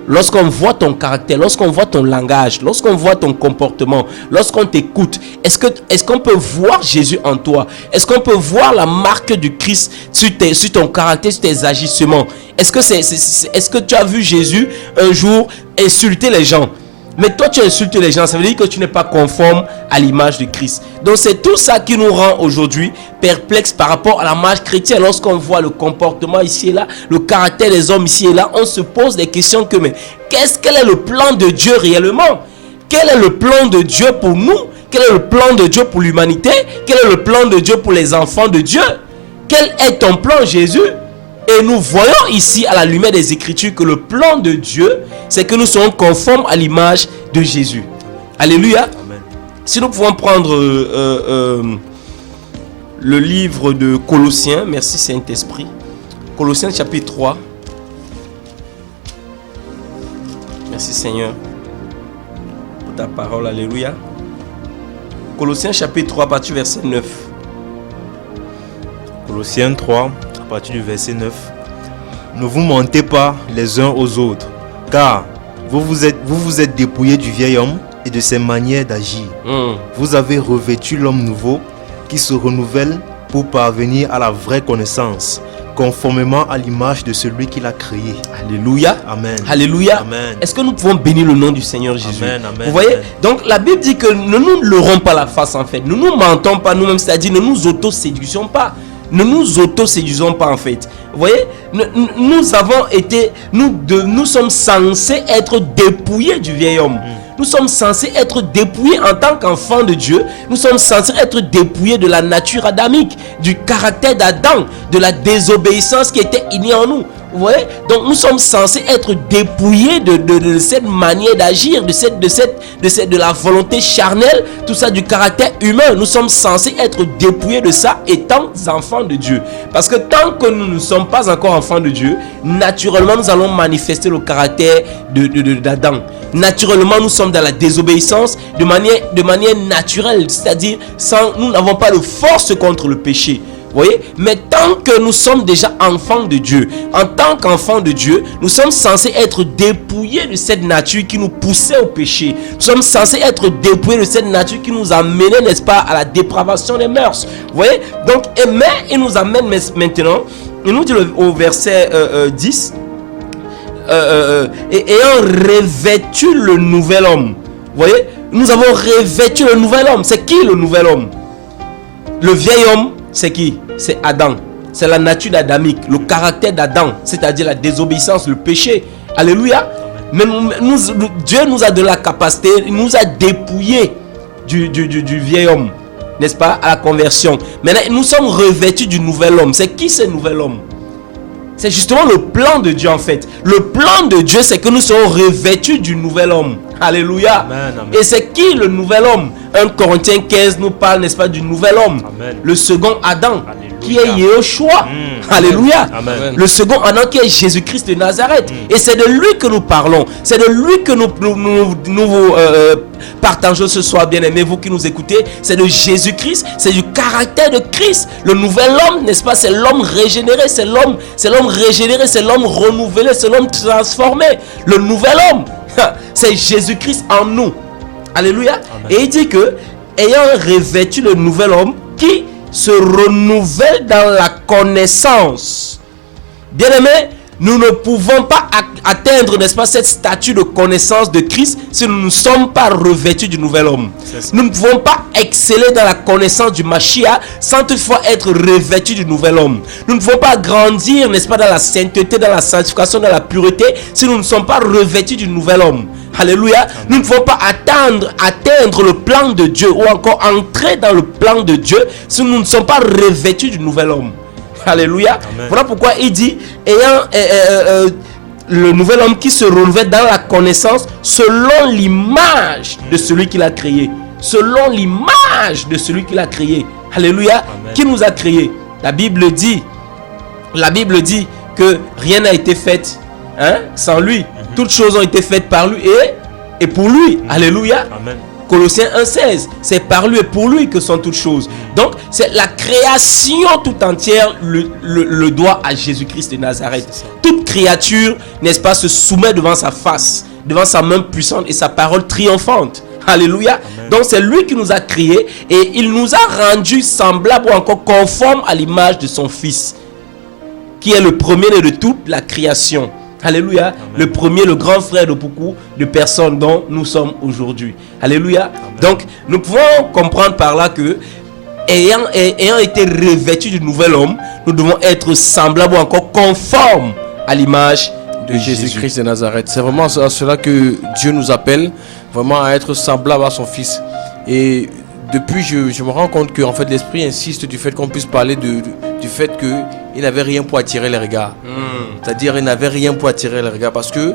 Lorsqu'on voit ton caractère, lorsqu'on voit ton langage, lorsqu'on voit ton comportement, lorsqu'on t'écoute, est-ce qu'on peut voir Jésus en toi? Est-ce qu'on peut voir la marque du Christ sur ton caractère, sur tes agissements? Est-ce que tu as vu Jésus un jour insulter les gens? Mais toi tu insultes les gens, ça veut dire que tu n'es pas conforme à l'image de Christ. Donc c'est tout ça qui nous rend aujourd'hui perplexes par rapport à la marche chrétienne. Lorsqu'on voit le comportement ici et là, le caractère des hommes ici et là, on se pose des questions que, mais quel est le plan de Dieu réellement? Quel est le plan de Dieu pour nous? Quel est le plan de Dieu pour l'humanité? Quel est le plan de Dieu pour les enfants de Dieu? Quel est ton plan, Jésus? Et nous voyons ici à la lumière des Écritures que le plan de Dieu, c'est que nous soyons conformes à l'image de Jésus. Alléluia. Amen. Si nous pouvons prendre le livre de Colossiens, merci Saint-Esprit. Colossiens chapitre 3. Merci Seigneur pour ta parole. Alléluia. Colossiens chapitre 3, à partir du verset 9. Colossiens 3, à partir du verset 9. Ne vous mentez pas les uns aux autres, car vous vous êtes dépouillés du vieil homme et de ses manières d'agir. Vous avez revêtu l'homme nouveau qui se renouvelle pour parvenir à la vraie connaissance, conformément à l'image de celui qui l'a créé. Alléluia. Amen. Alléluia. Amen. Est-ce que nous pouvons bénir le nom du Seigneur Jésus? Amen, amen, vous voyez? amen. Donc la Bible dit que ne nous leurrons pas la face en fait. Ne nous mentons pas nous-mêmes, c'est-à-dire ne nous auto-séduisons pas. Ne nous auto-séduisons pas en fait. Vous voyez, nous avons été, nous sommes censés être dépouillés du vieil homme. Nous sommes censés être dépouillés en tant qu'enfants de Dieu. Nous sommes censés être dépouillés de la nature adamique, du caractère d'Adam, de la désobéissance qui était innée en nous. Vous voyez? Donc nous sommes censés être dépouillés de cette manière d'agir, de la volonté charnelle, tout ça, du caractère humain. Nous sommes censés être dépouillés de ça étant enfants de Dieu. Parce que tant que nous ne sommes pas encore enfants de Dieu, naturellement nous allons manifester le caractère d'Adam. Naturellement nous sommes dans la désobéissance de manière naturelle, c'est-à-dire nous n'avons pas de force contre le péché. Vous voyez? Mais tant que nous sommes déjà enfants de Dieu, en tant qu'enfants de Dieu, nous sommes censés être dépouillés de cette nature qui nous poussait au péché. Nous sommes censés être dépouillés de cette nature qui nous amenait, n'est-ce pas, à la dépravation des mœurs. Vous voyez? Donc, mais il nous amène maintenant, il nous dit au verset 10, ayant revêtu le nouvel homme. voyez, nous avons revêtu le nouvel homme. C'est qui le nouvel homme? Le vieil homme, c'est qui? C'est Adam. C'est la nature d'adamique, le caractère d'Adam, c'est-à-dire la désobéissance, le péché. Alléluia. Mais Dieu nous a donné la capacité, il nous a dépouillés du vieil homme, n'est-ce pas, à la conversion. Maintenant, nous sommes revêtus du nouvel homme. C'est qui ce nouvel homme? C'est justement le plan de Dieu en fait. Le plan de Dieu, c'est que nous sommes revêtus du nouvel homme. Alléluia. Amen, amen. Et c'est qui le nouvel homme? 1 Corinthiens 15 nous parle, n'est-ce pas, du nouvel homme. Amen. Le second Adam, Alléluia. qui est Yeshua. Alléluia. Amen. Le second Adam qui est Jésus-Christ de Nazareth. Et c'est de lui que nous parlons. C'est de lui que nous partageons ce soir, bien-aimés, vous qui nous écoutez. C'est de Jésus-Christ. C'est du caractère de Christ. Le nouvel homme, n'est-ce pas? C'est l'homme régénéré. C'est l'homme régénéré. C'est l'homme renouvelé. C'est l'homme transformé. Le nouvel homme, c'est Jésus-Christ en nous. Alléluia. Amen. Et il dit que, ayant revêtu le nouvel homme qui se renouvelle dans la connaissance. Bien-aimés, nous ne pouvons pas atteindre, n'est-ce pas, cette statue de connaissance de Christ si nous ne sommes pas revêtus du nouvel homme. Nous ne pouvons pas exceller dans la connaissance du Mashiach sans toutefois être revêtus du nouvel homme. Nous ne pouvons pas grandir, n'est-ce pas, dans la sainteté, dans la sanctification, dans la pureté si nous ne sommes pas revêtus du nouvel homme. Alléluia. Amen. Nous ne pouvons pas atteindre le plan de Dieu ou encore entrer dans le plan de Dieu si nous ne sommes pas revêtus du nouvel homme. Alléluia. Amen. Voilà pourquoi il dit, ayant le nouvel homme qui se renouvelle dans la connaissance selon l'image de celui qui l'a créé. Selon l'image de celui qui l'a créé. Alléluia. Amen. Qui nous a créé? La Bible dit que rien n'a été fait sans lui. Toutes choses ont été faites par lui et pour lui. Alléluia. Amen. Colossiens 1,16. C'est par lui et pour lui que sont toutes choses. Donc, c'est la création tout entière le doit à Jésus-Christ de Nazareth. Toute créature, n'est-ce pas, se soumet devant sa face, devant sa main puissante et sa parole triomphante. Alléluia. Amen. Donc, c'est lui qui nous a créés et il nous a rendus semblables ou encore conformes à l'image de son Fils, qui est le premier de toute la création. Alléluia. Amen. Le premier, le grand frère de beaucoup de personnes dont nous sommes aujourd'hui. Alléluia. Amen. Donc, nous pouvons comprendre par là que, ayant été revêtus du nouvel homme, nous devons être semblables ou encore conformes à l'image de Jésus-Christ de Nazareth. C'est vraiment à cela que Dieu nous appelle, vraiment à être semblable à son Fils. Et depuis, je me rends compte que en fait, l'Esprit insiste du fait qu'on puisse parler du fait qu'il n'avait rien pour attirer les regards. C'est-à-dire, il n'avait rien pour attirer les regards. Parce que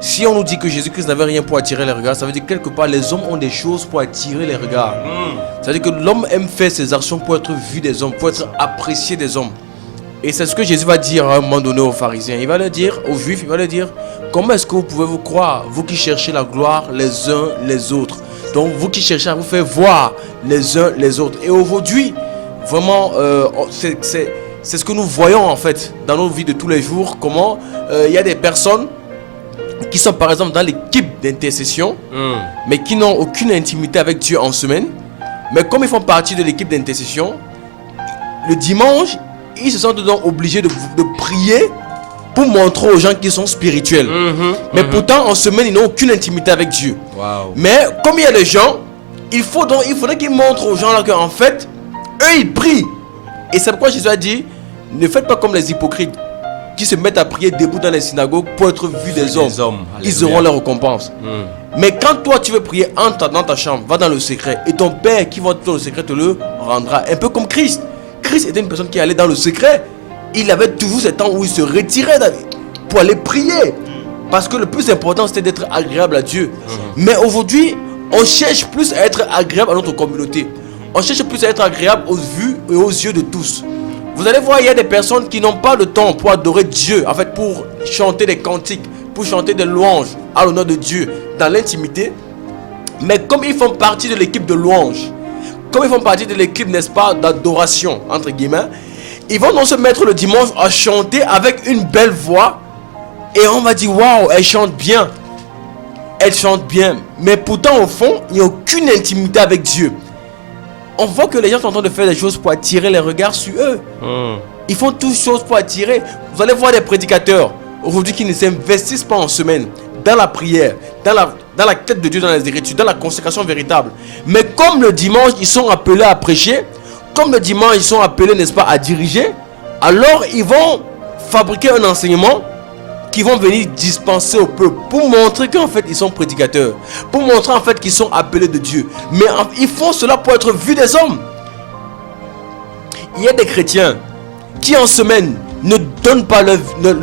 si on nous dit que Jésus-Christ n'avait rien pour attirer les regards, ça veut dire que quelque part, les hommes ont des choses pour attirer les regards. C'est-à-dire que l'homme aime faire ses actions pour être vu des hommes, pour être apprécié des hommes. Et c'est ce que Jésus va dire à un moment donné aux pharisiens. Il va leur dire, aux juifs, il va leur dire, comment est-ce que vous pouvez vous croire, vous qui cherchez la gloire les uns les autres? Donc vous qui cherchez à vous faire voir les uns les autres. Et aujourd'hui, vraiment, c'est ce que nous voyons en fait dans nos vies de tous les jours. Comment il y a des personnes qui sont par exemple dans l'équipe d'intercession, mais qui n'ont aucune intimité avec Dieu en semaine. Mais comme ils font partie de l'équipe d'intercession, le dimanche, ils se sentent donc obligés de prier pour montrer aux gens qu'ils sont spirituels. Mais pourtant, en semaine, ils n'ont aucune intimité avec Dieu. Wow. Mais comme il y a des gens, il faudrait qu'ils montrent aux gens là qu'en fait, eux, ils prient. Et c'est pourquoi Jésus a dit, ne faites pas comme les hypocrites qui se mettent à prier debout dans les synagogues pour être vus des hommes. Ils auront leur récompense. Mais quand toi, tu veux prier, entre dans ta chambre, va dans le secret. Et ton Père qui va dans le secret te le rendra. Un peu comme Christ. Christ était une personne qui allait dans le secret. Il avait toujours ce temps où il se retirait pour aller prier. Parce que le plus important, c'était d'être agréable à Dieu. Mais aujourd'hui, on cherche plus à être agréable à notre communauté. On cherche plus à être agréable aux vues et aux yeux de tous. Vous allez voir, il y a des personnes qui n'ont pas le temps pour adorer Dieu, en fait, pour chanter des cantiques, pour chanter des louanges à l'honneur de Dieu dans l'intimité. Mais comme ils font partie de l'équipe de louanges, comme ils font partie de l'équipe, n'est-ce pas, d'adoration, entre guillemets, ils vont donc se mettre le dimanche à chanter avec une belle voix. Et on va dire, waouh, elle chante bien. Elle chante bien. Mais pourtant, au fond, il n'y a aucune intimité avec Dieu. On voit que les gens sont en train de faire des choses pour attirer les regards sur eux. Ils font toutes choses pour attirer. Vous allez voir des prédicateurs aujourd'hui qui ne s'investissent pas en semaine. dans la prière, dans la quête de Dieu dans les Écritures, dans la consécration véritable. Mais comme le dimanche, ils sont appelés à prêcher, comme le dimanche, ils sont appelés, n'est-ce pas, à diriger, alors ils vont fabriquer un enseignement qui vont venir dispenser au peuple pour montrer qu'en fait ils sont prédicateurs, pour montrer en fait qu'ils sont appelés de Dieu. Mais ils font cela pour être vus des hommes. Il y a des chrétiens qui en semaine ne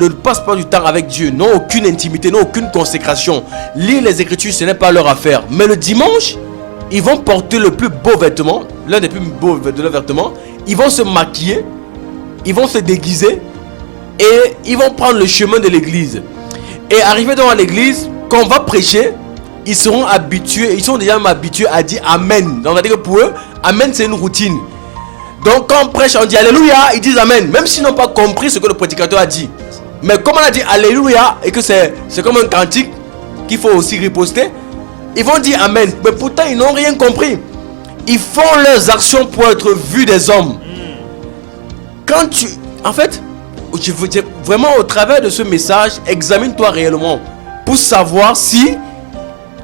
passent pas du temps avec Dieu, n'ont aucune intimité, n'ont aucune consécration. Lire les Écritures, ce n'est pas leur affaire. Mais le dimanche, ils vont porter le plus beau vêtement, l'un des plus beaux de leurs vêtements. Ils vont se maquiller, ils vont se déguiser et ils vont prendre le chemin de l'église. Et arrivé devant l'église, quand on va prêcher, ils seront habitués, ils sont déjà habitués à dire Amen. Donc on va dire que pour eux, Amen c'est une routine. Donc quand on prêche, on dit Alléluia, ils disent Amen, même s'ils n'ont pas compris ce que le prédicateur a dit. Mais comme on a dit Alléluia et que c'est comme un cantique qu'il faut aussi riposter, ils vont dire Amen. Mais pourtant ils n'ont rien compris. Ils font leurs actions pour être vus des hommes. Quand tu... En fait, je veux dire, vraiment au travers de ce message, examine-toi réellement pour savoir si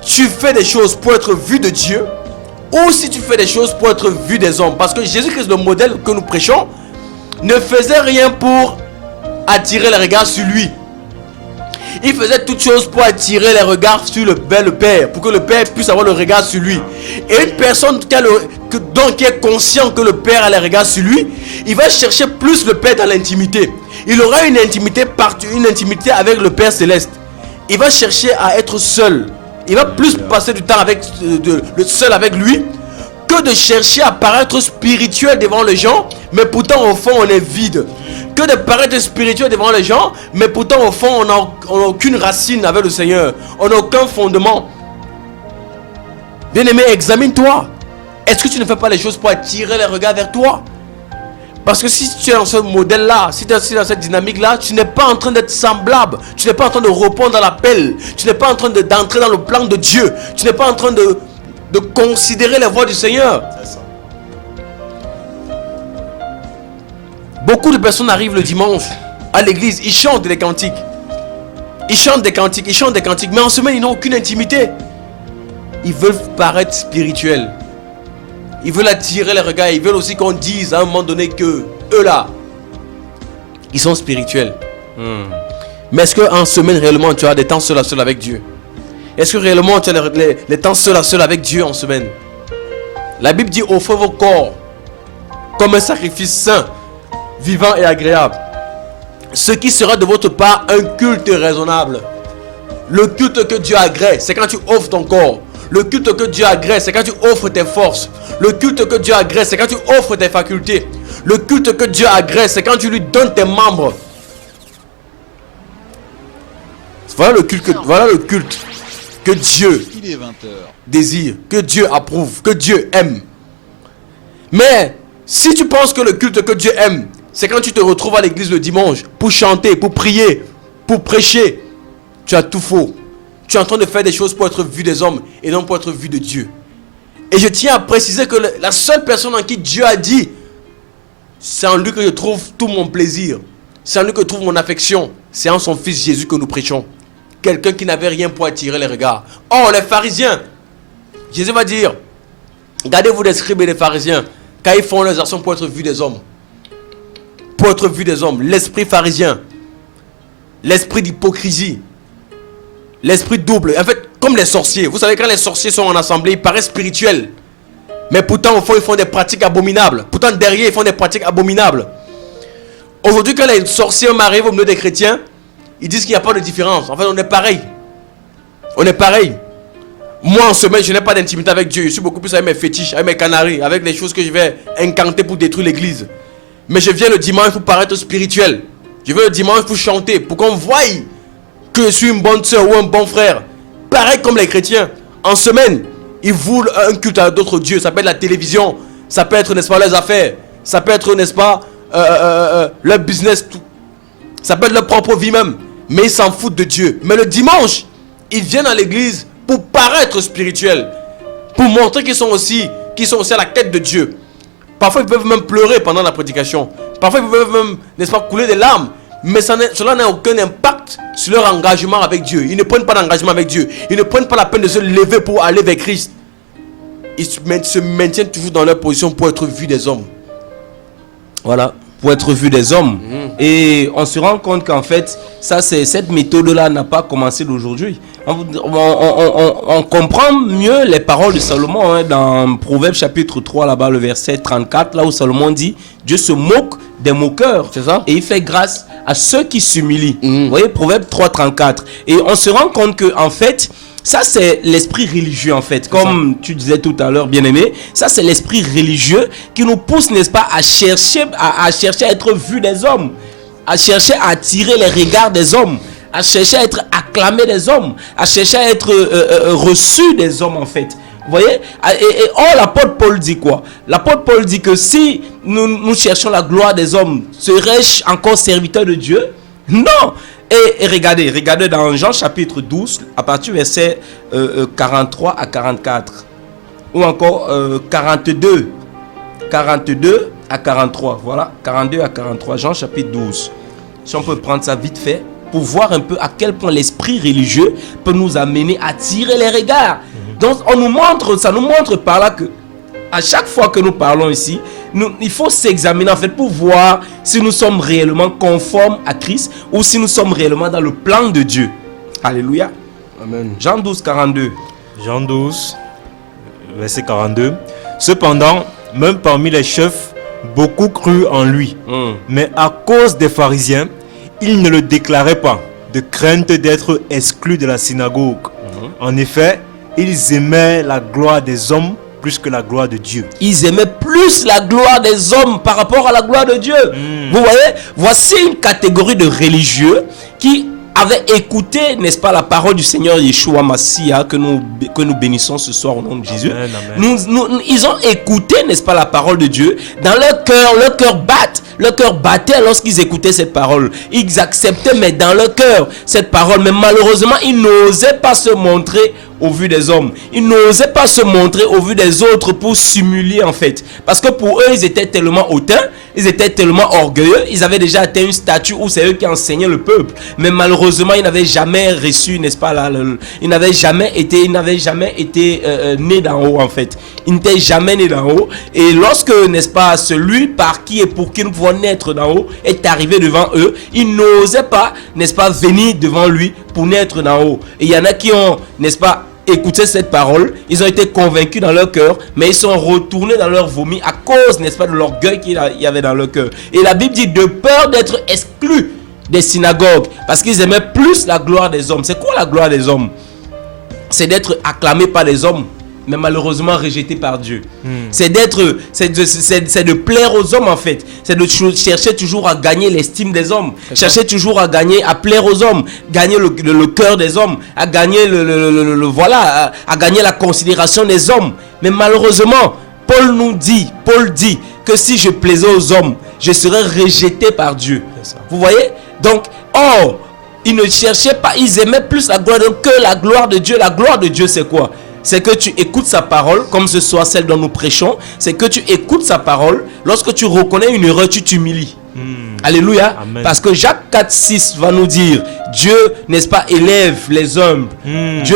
tu fais des choses pour être vu de Dieu ou si tu fais des choses pour être vu des hommes. Parce que Jésus-Christ, le modèle que nous prêchons, ne faisait rien pour attirer les regards sur lui. Il faisait toutes choses pour attirer les regards sur le Père, pour que le Père puisse avoir le regard sur lui. Et une personne qui est conscient que le Père a les regards sur lui, il va chercher plus le Père dans l'intimité. Il aura une intimité avec le Père céleste. Il va chercher à être seul. Il va plus passer du temps seul avec lui que de chercher à paraître spirituel devant les gens, mais pourtant au fond on est vide. Que de paraître spirituel devant les gens, mais pourtant au fond on n'a aucune racine avec le Seigneur. On n'a aucun fondement. Bien-aimé, examine-toi. Est-ce que tu ne fais pas les choses pour attirer les regards vers toi? Parce que si tu es dans ce modèle-là, si tu es dans cette dynamique-là, tu n'es pas en train d'être semblable. Tu n'es pas en train de répondre à l'appel. Tu n'es pas en train d'entrer dans le plan de Dieu. Tu n'es pas en train de considérer les voies du Seigneur. Beaucoup de personnes arrivent le dimanche à l'église, ils chantent des cantiques. Ils chantent des cantiques, mais en semaine, ils n'ont aucune intimité. Ils veulent paraître spirituels. Ils veulent attirer les regards. Ils veulent aussi qu'on dise à un moment donné que eux là, ils sont spirituels. Mais est-ce qu'en semaine, réellement, tu as des temps seul à seul avec Dieu? Est-ce que réellement, tu as les temps seul à seul avec Dieu en semaine? La Bible dit, offrez vos corps comme un sacrifice saint, vivant et agréable. Ce qui sera de votre part un culte raisonnable. Le culte que Dieu agrée, c'est quand tu offres ton corps. Le culte que Dieu agrée, c'est quand tu offres tes forces. Le culte que Dieu agrée, c'est quand tu offres tes facultés. Le culte que Dieu agrée, c'est quand tu lui donnes tes membres. Voilà le culte que Dieu désire, que Dieu approuve, que Dieu aime. Mais si tu penses que le culte que Dieu aime, c'est quand tu te retrouves à l'église le dimanche pour chanter, pour prier, pour prêcher, tu as tout faux. Tu es en train de faire des choses pour être vu des hommes et non pour être vu de Dieu. Et je tiens à préciser que la seule personne en qui Dieu a dit, c'est en lui que je trouve tout mon plaisir, c'est en lui que je trouve mon affection, c'est en son fils Jésus que nous prêchons. Quelqu'un qui n'avait rien pour attirer les regards. Oh, les pharisiens, Jésus va dire, gardez-vous des scribes et des pharisiens, car ils font leurs actions pour être vus des hommes. Pour être vus des hommes. L'esprit pharisien, l'esprit d'hypocrisie, l'esprit double. En fait, comme les sorciers. Vous savez, quand les sorciers sont en assemblée, ils paraissent spirituels. Mais pourtant, au fond, ils font des pratiques abominables. Pourtant, derrière, ils font des pratiques abominables. Aujourd'hui, quand les sorciers arrivent au milieu des chrétiens, ils disent qu'il n'y a pas de différence. En fait, on est pareil. On est pareil. Moi, en semaine, je n'ai pas d'intimité avec Dieu. Je suis beaucoup plus avec mes fétiches, avec mes canaries, avec les choses que je vais incanter pour détruire l'église. Mais je viens le dimanche pour paraître spirituel. Je viens le dimanche pour chanter, pour qu'on voie que je suis une bonne soeur ou un bon frère. Pareil comme les chrétiens. En semaine, ils vouent un culte à d'autres dieux. Ça peut être la télévision. Ça peut être, n'est-ce pas, leurs affaires. Ça peut être, n'est-ce pas, leur business. Tout. Ça peut être leur propre vie même. Mais ils s'en foutent de Dieu. Mais le dimanche, ils viennent à l'église pour paraître spirituels. Pour montrer qu'ils sont aussi à la quête de Dieu. Parfois, ils peuvent même pleurer pendant la prédication. Parfois, ils peuvent même, n'est-ce pas, couler des larmes. mais cela n'a aucun impact sur leur engagement avec Dieu. Ils ne prennent pas d'engagement avec Dieu. Ils ne prennent pas la peine de se lever pour aller vers Christ. Ils se maintiennent toujours dans leur position pour être vus des hommes. Voilà, pour être vu des hommes. Et on se rend compte qu'en fait, cette méthode-là n'a pas commencé d'aujourd'hui. On comprend mieux les paroles de Salomon dans Proverbes chapitre 3, là-bas, le verset 34, là où Salomon dit « Dieu se moque des moqueurs. » C'est ça. Et il fait grâce à ceux qui s'humilient. Vous voyez, Proverbes 3, 34. Et on se rend compte que, en fait, ça, c'est l'esprit religieux, en fait. Comme tu disais tout à l'heure, bien-aimé, ça, c'est l'esprit religieux qui nous pousse, n'est-ce pas, à chercher à être vu des hommes, à chercher à attirer les regards des hommes, à chercher à être acclamé des hommes, à chercher à être reçu des hommes, en fait. Vous voyez? Or, l'apôtre Paul dit quoi? L'apôtre Paul dit que si nous cherchons la gloire des hommes, serais-je encore serviteur de Dieu? Non! Et regardez dans Jean chapitre 12, à partir du verset 43 à 44. Ou encore 42 à 43. Voilà, 42 à 43, Jean chapitre 12. Si on peut prendre ça vite fait, pour voir un peu à quel point l'esprit religieux peut nous amener à tirer les regards. Donc ça nous montre par là que à chaque fois que nous parlons ici, il faut s'examiner en fait pour voir si nous sommes réellement conformes à Christ ou si nous sommes réellement dans le plan de Dieu. Alléluia. Amen. Jean 12, 42. Jean 12, verset 42. Cependant, même parmi les chefs, beaucoup crurent en lui. Mais à cause des pharisiens, ils ne le déclaraient pas, de crainte d'être exclus de la synagogue. En effet, ils aimaient la gloire des hommes plus que la gloire de Dieu. Ils aimaient plus la gloire des hommes par rapport à la gloire de Dieu. Vous voyez, voici une catégorie de religieux qui avaient écouté, n'est-ce pas, la parole du Seigneur Yeshua Mashiach que nous bénissons ce soir au nom de Jésus. Amen, amen. Ils ont écouté, n'est-ce pas, la parole de Dieu. Dans leur cœur battait lorsqu'ils écoutaient cette parole. Ils acceptaient, mais dans leur cœur, cette parole. Mais malheureusement, ils n'osaient pas se montrer au vu des hommes. Ils n'osaient pas se montrer au vu des autres pour s'humilier en fait. Parce que pour eux, ils étaient tellement hautains, ils étaient tellement orgueilleux, ils avaient déjà atteint une statue où c'est eux qui enseignaient le peuple. Mais malheureusement, ils n'avaient jamais reçu, n'est-ce pas, ils n'avaient jamais été nés d'en haut en fait. Ils n'étaient jamais nés d'en haut. Et lorsque, n'est-ce pas, celui par qui et pour qui nous pouvons naître d'en haut est arrivé devant eux, ils n'osaient pas, n'est-ce pas, venir devant lui pour naître d'en haut. Et il y en a qui ont, n'est-ce pas, écouté cette parole, ils ont été convaincus dans leur cœur, mais ils sont retournés dans leur vomi à cause, n'est-ce pas, de l'orgueil qu'il y avait dans leur cœur. Et la Bible dit de peur d'être exclus des synagogues, parce qu'ils aimaient plus la gloire des hommes. C'est quoi la gloire des hommes? C'est d'être acclamé par les hommes, mais malheureusement rejeté par Dieu. C'est de plaire aux hommes en fait. C'est de chercher toujours à gagner l'estime des hommes. Chercher toujours à plaire aux hommes, gagner le cœur des hommes, à gagner à gagner la considération des hommes. Mais malheureusement, Paul dit que si je plaisais aux hommes, je serais rejeté par Dieu. Vous voyez? Donc, ils ne cherchaient pas, ils aimaient plus la gloire de Dieu que la gloire de Dieu. La gloire de Dieu, c'est quoi? C'est que tu écoutes sa parole, comme ce soit celle dont nous prêchons. C'est que tu écoutes sa parole. Lorsque tu reconnais une erreur, tu t'humilies. Alléluia. Amen. Parce que Jacques 4, 6 va nous dire, Dieu, n'est-ce pas, élève les hommes. Dieu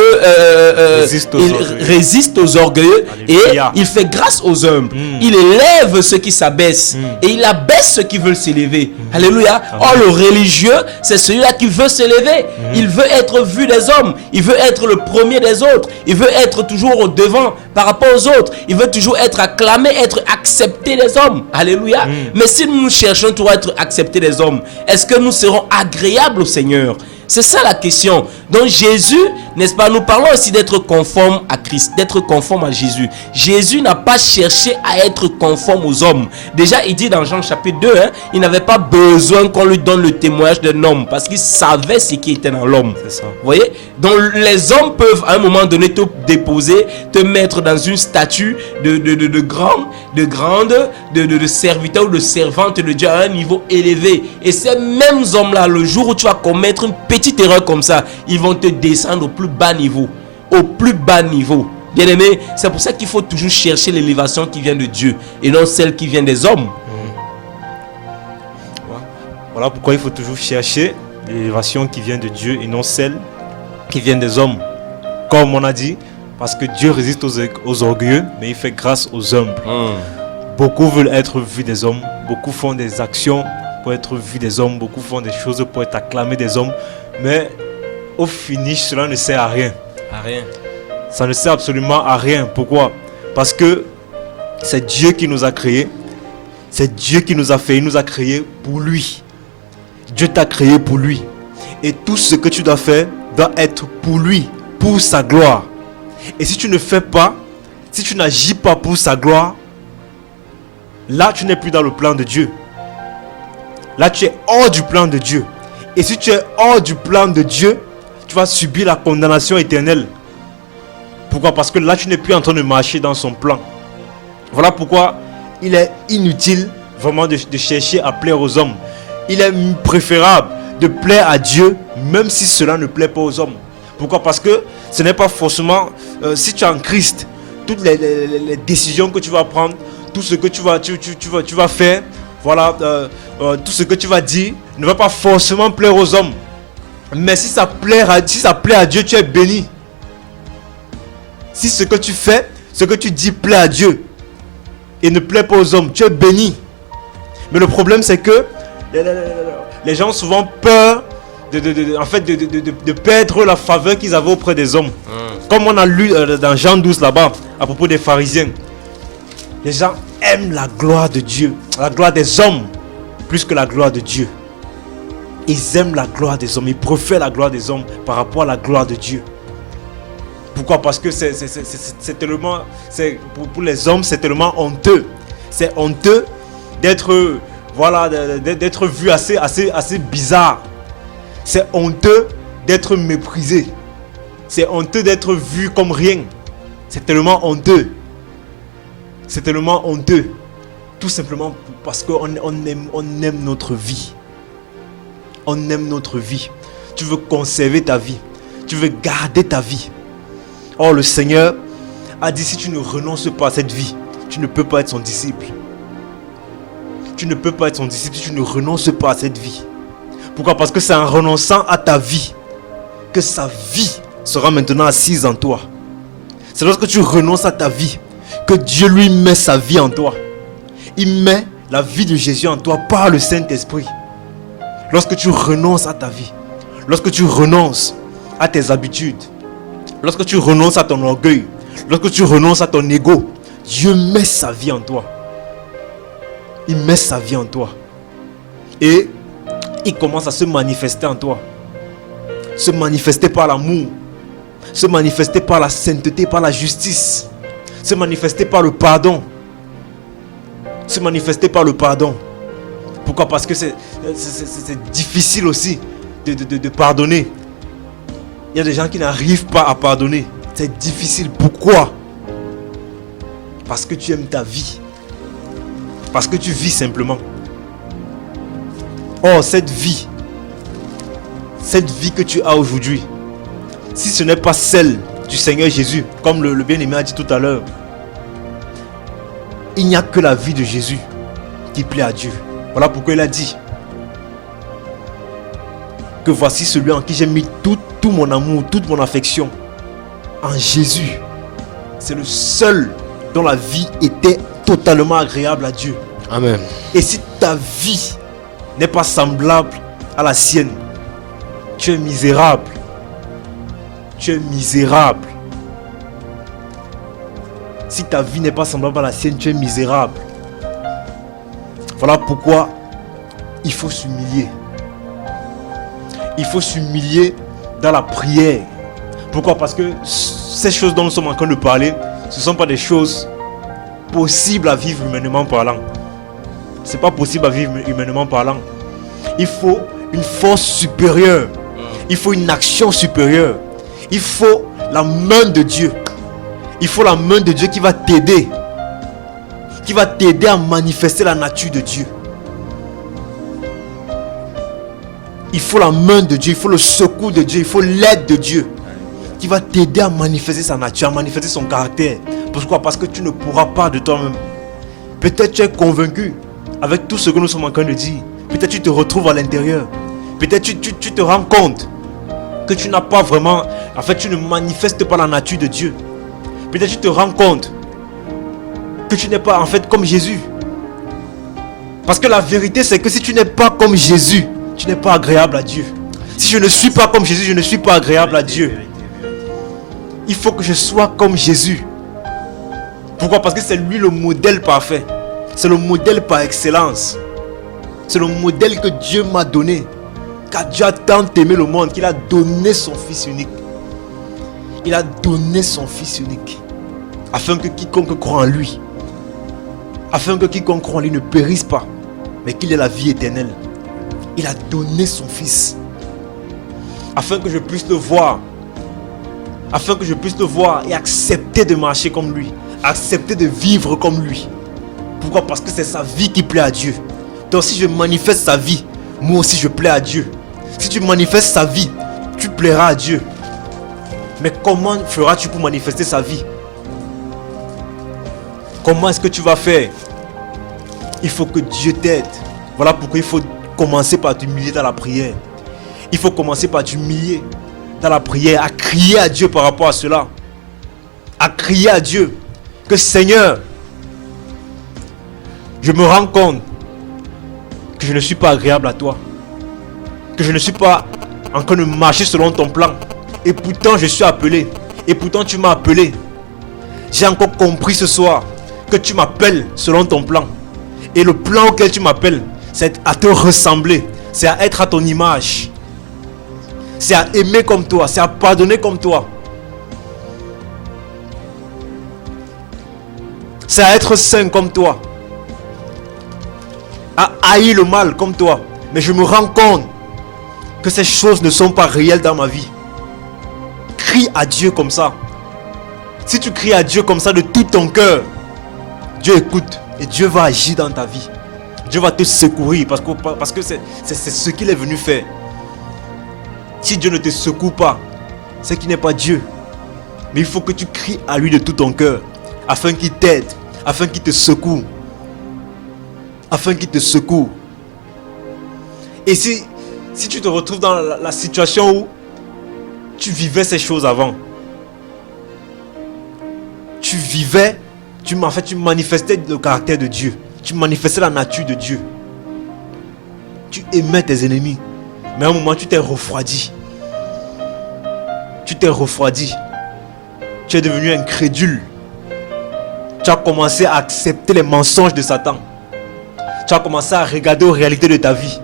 résiste aux orgueilleux. Alléluia. Et il fait grâce aux hommes. Il élève ceux qui s'abaissent. Et il abaisse ceux qui veulent s'élever. Alléluia. Or, le religieux, c'est celui-là qui veut s'élever. Il veut être vu des hommes. Il veut être le premier des autres. Il veut être toujours au devant par rapport aux autres. Il veut toujours être acclamé, être accepté des hommes. Alléluia. Mais si nous cherchons toujours à être acceptés des hommes, est-ce que nous serons agréables au Seigneur? C'est ça la question. Donc Jésus, n'est-ce pas, nous parlons aussi d'être conforme à Christ, d'être conforme à Jésus. Jésus n'a pas cherché à être conforme aux hommes. Déjà, il dit dans Jean chapitre 2, il n'avait pas besoin qu'on lui donne le témoignage d'un homme parce qu'il savait ce qui était dans l'homme. C'est ça. Vous voyez? Donc les hommes peuvent à un moment donné te déposer, te mettre dans une statue de serviteur ou de servante de Dieu à un niveau élevé. Et ces mêmes hommes-là, le jour où tu vas commettre une petite erreur comme ça, ils vont te descendre au plus bas niveau. Au plus bas niveau. Bien aimé, c'est pour ça qu'il faut toujours chercher l'élévation qui vient de Dieu et non celle qui vient des hommes. Voilà pourquoi il faut toujours chercher l'élévation qui vient de Dieu et non celle qui vient des hommes. Comme on a dit, parce que Dieu résiste aux orgueilleux, mais il fait grâce aux humbles. Beaucoup veulent être vus des hommes, beaucoup font des actions pour être vus des hommes, beaucoup font des choses pour être acclamés des hommes, mais au finish, cela ne sert à rien. À rien. Ça ne sert absolument à rien. Pourquoi? Parce que c'est Dieu qui nous a créés, c'est Dieu qui nous a fait, il nous a créés pour lui. Dieu t'a créé pour lui. Et tout ce que tu dois faire doit être pour lui, pour sa gloire. Et si tu ne fais pas, si tu n'agis pas pour sa gloire, là tu n'es plus dans le plan de Dieu. Là tu es hors du plan de Dieu. Et si tu es hors du plan de Dieu, tu vas subir la condamnation éternelle. Pourquoi? Parce que là tu n'es plus en train de marcher dans son plan. Voilà pourquoi il est inutile vraiment de chercher à plaire aux hommes. Il est préférable de plaire à Dieu même si cela ne plaît pas aux hommes. Pourquoi? Parce que ce n'est pas forcément si tu es en Christ, toutes les décisions que tu vas prendre, tout ce que tu vas faire, voilà, tout ce que tu vas dire ne va pas forcément plaire aux hommes. Mais si ça plaît à Dieu, tu es béni. Si ce que tu fais, ce que tu dis plaît à Dieu et ne plaît pas aux hommes, tu es béni. Mais le problème c'est que les gens ont souvent peur de perdre la faveur qu'ils avaient auprès des hommes. Comme on a lu dans Jean 12 là-bas, à propos des pharisiens. Les gens aiment la gloire de Dieu, la gloire des hommes, plus que la gloire de Dieu. Ils aiment la gloire des hommes, ils préfèrent la gloire des hommes par rapport à la gloire de Dieu. Pourquoi? Parce que c'est tellement, pour les hommes, c'est tellement honteux. C'est honteux d'être, voilà, d'être vu assez bizarre. C'est honteux d'être méprisé. C'est honteux d'être vu comme rien. C'est tellement honteux. C'est tellement honteux. Tout simplement parce qu'on aime notre vie. On aime notre vie. Tu veux conserver ta vie. Tu veux garder ta vie. Or, le Seigneur a dit, si tu ne renonces pas à cette vie, tu ne peux pas être son disciple. Tu ne peux pas être son disciple si tu ne renonces pas à cette vie. Pourquoi? Parce que c'est en renonçant à ta vie que sa vie sera maintenant assise en toi. C'est lorsque tu renonces à ta vie que Dieu lui met sa vie en toi. Il met la vie de Jésus en toi par le Saint-Esprit. Lorsque tu renonces à ta vie, lorsque tu renonces à tes habitudes, lorsque tu renonces à ton orgueil, lorsque tu renonces à ton ego, Dieu met sa vie en toi. Il met sa vie en toi. Et il commence à se manifester en toi. Se manifester par l'amour. Se manifester par la sainteté, par la justice. Se manifester par le pardon. Se manifester par le pardon. Pourquoi? Parce que c'est difficile aussi de pardonner. Il y a des gens qui n'arrivent pas à pardonner. C'est difficile. Pourquoi? Parce que tu aimes ta vie. Parce que tu vis simplement. Oh, cette vie que tu as aujourd'hui, si ce n'est pas celle du Seigneur Jésus, comme le bien-aimé a dit tout à l'heure, il n'y a que la vie de Jésus qui plaît à Dieu. Voilà pourquoi il a dit que voici celui en qui j'ai mis tout mon amour, toute mon affection. En Jésus. C'est le seul dont la vie était totalement agréable à Dieu. Amen. Et si ta vie n'est pas semblable à la sienne, tu es misérable. Tu es misérable. Si ta vie n'est pas semblable à la sienne, tu es misérable. Voilà pourquoi il faut s'humilier. Il faut s'humilier dans la prière. Pourquoi? Parce que ces choses dont nous sommes en train de parler, ce ne sont pas des choses possibles à vivre humainement parlant. Ce n'est pas possible à vivre humainement parlant. Il faut une force supérieure. Il faut une action supérieure. Il faut la main de Dieu. Il faut la main de Dieu qui va t'aider. Qui va t'aider à manifester la nature de Dieu. Il faut la main de Dieu. Il faut le secours de Dieu. Il faut l'aide de Dieu. Qui va t'aider à manifester sa nature, à manifester son caractère. Pourquoi? Parce que tu ne pourras pas de toi-même. Peut-être tu es convaincu avec tout ce que nous sommes en train de dire. Peut-être tu te retrouves à l'intérieur. Peut-être tu te rends compte que tu n'as pas vraiment... En fait, tu ne manifestes pas la nature de Dieu. Peut-être tu te rends compte que tu n'es pas en fait comme Jésus. Parce que la vérité, c'est que si tu n'es pas comme Jésus, tu n'es pas agréable à Dieu. Si je ne suis pas comme Jésus, je ne suis pas agréable à Dieu. Il faut que je sois comme Jésus. Pourquoi? Parce que c'est lui le modèle parfait. C'est le modèle par excellence. C'est le modèle que Dieu m'a donné. Car Dieu a tant aimé le monde qu'il a donné son Fils unique. Il a donné son Fils unique. Afin que quiconque croit en lui, afin que quiconque croit en lui ne périsse pas, mais qu'il ait la vie éternelle. Il a donné son Fils. Afin que je puisse le voir. Afin que je puisse le voir et accepter de marcher comme lui. Accepter de vivre comme lui. Pourquoi? Parce que c'est sa vie qui plaît à Dieu. Donc si je manifeste sa vie, moi aussi je plais à Dieu. Si tu manifestes sa vie, tu plairas à Dieu. Mais comment feras-tu pour manifester sa vie? Comment est-ce que tu vas faire? Il faut que Dieu t'aide. Voilà pourquoi il faut commencer par t'humilier dans la prière. Il faut commencer par t'humilier dans la prière, à crier à Dieu par rapport à cela. À crier à Dieu que Seigneur, je me rends compte que je ne suis pas agréable à toi. Que je ne suis pas en train de marcher selon ton plan. Et pourtant je suis appelé. Et pourtant tu m'as appelé. J'ai encore compris ce soir que tu m'appelles selon ton plan. Et le plan auquel tu m'appelles, c'est à te ressembler. C'est à être à ton image. C'est à aimer comme toi. C'est à pardonner comme toi. C'est à être saint comme toi. À haïr le mal comme toi. Mais je me rends compte que ces choses ne sont pas réelles dans ma vie. Crie à Dieu comme ça. Si tu cries à Dieu comme ça de tout ton cœur, Dieu écoute et Dieu va agir dans ta vie. Dieu va te secourir parce que c'est ce qu'il est venu faire. Si Dieu ne te secoue pas, c'est qu'il n'est pas Dieu. Mais il faut que tu cries à lui de tout ton cœur afin qu'il t'aide, afin qu'il te secoue. Afin qu'il te secoue. Et si tu te retrouves dans la situation où tu vivais ces choses avant, tu manifestais le caractère de Dieu, tu manifestais la nature de Dieu, tu aimais tes ennemis, mais à un moment tu t'es refroidi, tu es devenu incrédule, tu as commencé à accepter les mensonges de Satan, tu as commencé à regarder aux réalités de ta vie,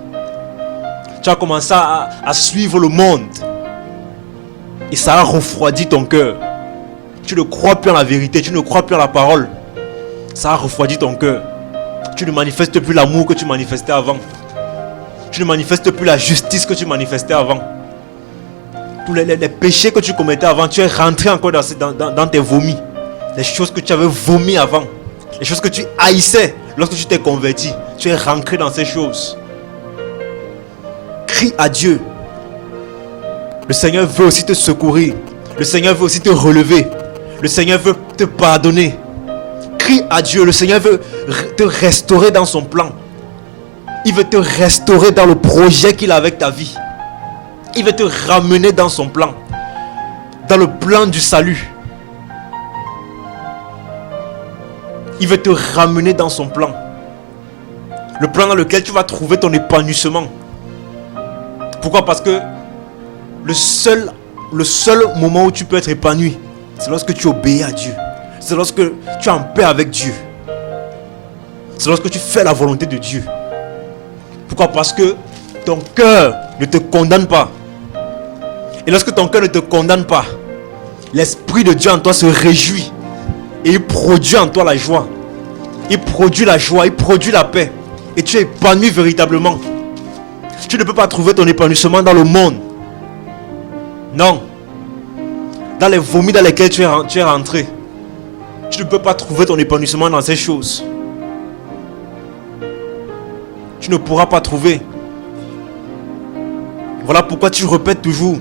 tu as commencé à suivre le monde. Et ça a refroidi ton cœur. Tu ne crois plus en la vérité, tu ne crois plus en la parole. Ça a refroidi ton cœur. Tu ne manifestes plus l'amour que tu manifestais avant. Tu ne manifestes plus la justice que tu manifestais avant. Tous les péchés que tu commettais avant, tu es rentré encore dans tes vomis. Les choses que tu avais vomi avant. Les choses que tu haïssais lorsque tu t'es converti. Tu es rentré dans ces choses. Crie à Dieu. Le Seigneur veut aussi te secourir. Le Seigneur veut aussi te relever. Le Seigneur veut te pardonner. Crie à Dieu. Le Seigneur veut te restaurer dans son plan. Il veut te restaurer dans le projet qu'il a avec ta vie. Il veut te ramener dans son plan. Dans le plan du salut. Il veut te ramener dans son plan. Le plan dans lequel tu vas trouver ton épanouissement. Pourquoi? Parce que le seul moment où tu peux être épanoui, c'est lorsque tu obéis à Dieu. C'est lorsque tu es en paix avec Dieu. C'est lorsque tu fais la volonté de Dieu. Pourquoi? Parce que ton cœur ne te condamne pas. Et lorsque ton cœur ne te condamne pas, l'Esprit de Dieu en toi se réjouit. Et il produit en toi la joie. Il produit la joie, il produit la paix. Et tu es épanoui véritablement. Tu ne peux pas trouver ton épanouissement dans le monde. Non. Dans les vomis dans lesquels tu es rentré. Tu ne peux pas trouver ton épanouissement dans ces choses. Tu ne pourras pas trouver. Voilà pourquoi tu répètes toujours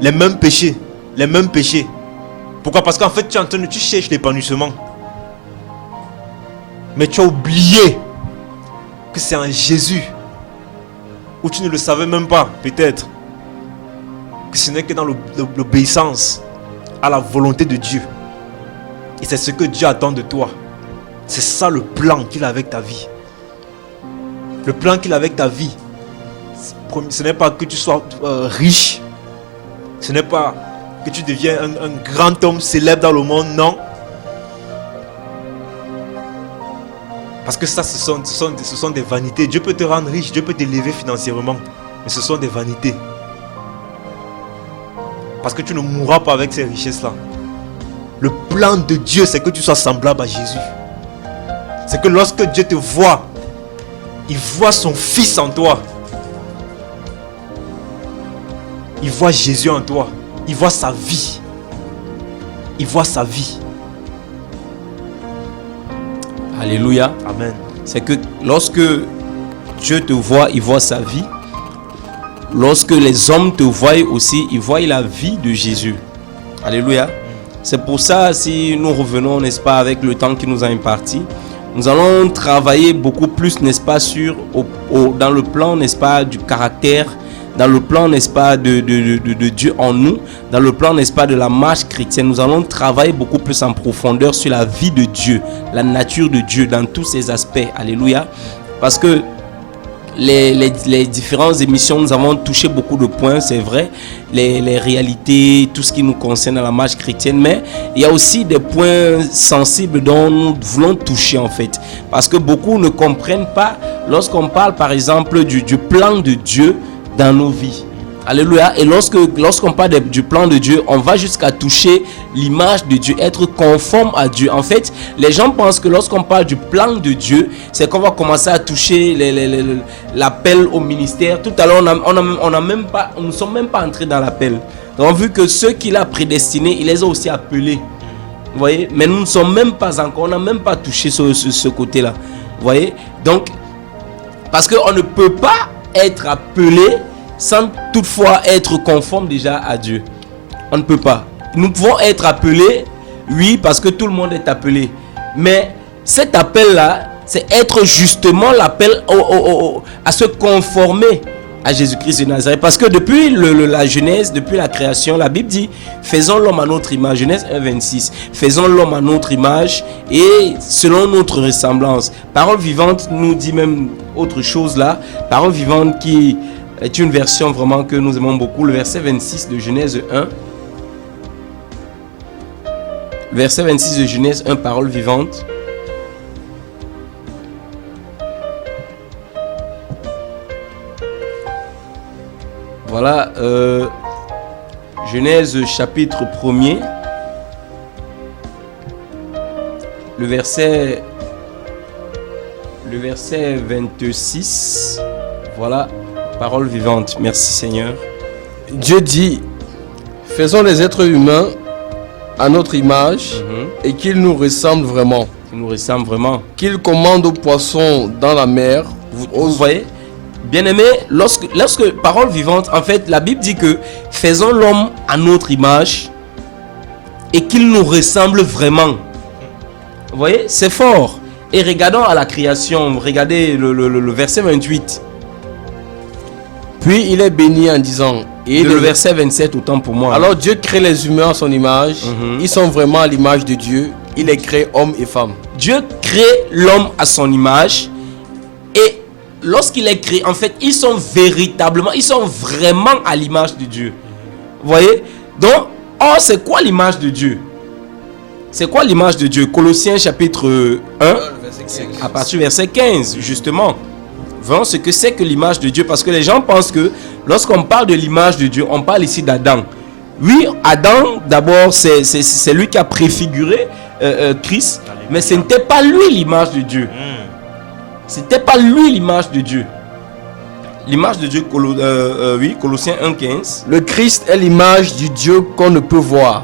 les mêmes péchés. Les mêmes péchés. Pourquoi? Parce qu'en fait tu cherches l'épanouissement. Mais tu as oublié que c'est en Jésus, où tu ne le savais même pas, peut-être, que ce n'est que dans l'obéissance à la volonté de Dieu. Et c'est ce que Dieu attend de toi. C'est ça le plan qu'il a avec ta vie. Le plan qu'il a avec ta vie, ce n'est pas que tu sois riche. Ce n'est pas que tu deviens un grand homme célèbre dans le monde, non. Parce que ça, ce sont des vanités. Dieu peut te rendre riche, Dieu peut t'élever financièrement. Mais ce sont des vanités. Parce que tu ne mourras pas avec ces richesses-là. Le plan de Dieu, c'est que tu sois semblable à Jésus. C'est que lorsque Dieu te voit, il voit son Fils en toi. Il voit Jésus en toi. Il voit sa vie. Il voit sa vie. Alléluia. Amen. C'est que lorsque Dieu te voit, il voit sa vie. Lorsque les hommes te voient aussi, ils voient la vie de Jésus. Alléluia. C'est pour ça, si nous revenons, n'est-ce pas, avec le temps qui nous a imparti, nous allons travailler beaucoup plus, n'est-ce pas, dans le plan, n'est-ce pas, du caractère, dans le plan, n'est-ce pas, de Dieu en nous, dans le plan, n'est-ce pas, de la marche chrétienne. Nous allons travailler beaucoup plus en profondeur sur la vie de Dieu, la nature de Dieu, dans tous ses aspects. Alléluia. Parce que les différentes émissions, nous avons touché beaucoup de points, c'est vrai, les réalités, tout ce qui nous concerne à la marche chrétienne, mais il y a aussi des points sensibles dont nous voulons toucher en fait, parce que beaucoup ne comprennent pas lorsqu'on parle par exemple du plan de Dieu dans nos vies. Alléluia. Et lorsqu'on parle du plan de Dieu, on va jusqu'à toucher l'image de Dieu, être conforme à Dieu. En fait, les gens pensent que lorsqu'on parle du plan de Dieu, c'est qu'on va commencer à toucher l'appel au ministère. Tout à l'heure, nous ne sommes même pas entrés dans l'appel. Donc, vu que ceux qu'il a prédestinés, il les a aussi appelés. Vous voyez? Mais nous ne sommes même pas encore, on n'a même pas touché ce côté-là. Vous voyez? Donc, parce qu'on ne peut pas être appelé sans toutefois être conforme déjà à Dieu. On ne peut pas. Nous pouvons être appelés, oui, parce que tout le monde est appelé. Mais cet appel-là, c'est être justement l'appel à se conformer à Jésus-Christ de Nazareth. Parce que depuis la Genèse, depuis la création, la Bible dit, faisons l'homme à notre image. Genèse 1, 26. Faisons l'homme à notre image et selon notre ressemblance. Parole vivante nous dit même autre chose là. Parole vivante qui est une version vraiment que nous aimons beaucoup, le verset 26 de Genèse 1. Verset 26 de Genèse 1, parole vivante. Voilà, Genèse chapitre 1er, le verset 26, voilà. Parole vivante. Merci Seigneur. Dieu dit, faisons les êtres humains à notre image et qu'ils nous ressemblent vraiment. Qu'ils nous ressemblent vraiment. Qu'ils commandent aux poissons dans la mer. Vous voyez, bien-aimé, lorsque parole vivante, en fait, la Bible dit que faisons l'homme à notre image et qu'il nous ressemble vraiment. Vous voyez, c'est fort. Et regardons à la création, regardez le verset 28. Puis il est béni en disant... Et le verset 27, autant pour moi. Alors Dieu crée les humains à son image. Ils sont vraiment à l'image de Dieu. Il les crée hommes et femmes. Dieu crée l'homme à son image. Et lorsqu'il est créé, en fait, ils sont vraiment à l'image de Dieu. Vous voyez? Donc, c'est quoi l'image de Dieu? C'est quoi l'image de Dieu? Colossiens chapitre 1, à partir du verset 15, justement. Voyons ce que c'est que l'image de Dieu, parce que les gens pensent que lorsqu'on parle de l'image de Dieu, on parle ici d'Adam. Oui, Adam, d'abord, c'est lui qui a préfiguré Christ, mais ce n'était pas lui l'image de Dieu. C'était pas lui l'image de Dieu. L'image de Dieu, Colossiens 1,15. Le Christ est l'image du Dieu qu'on ne peut voir.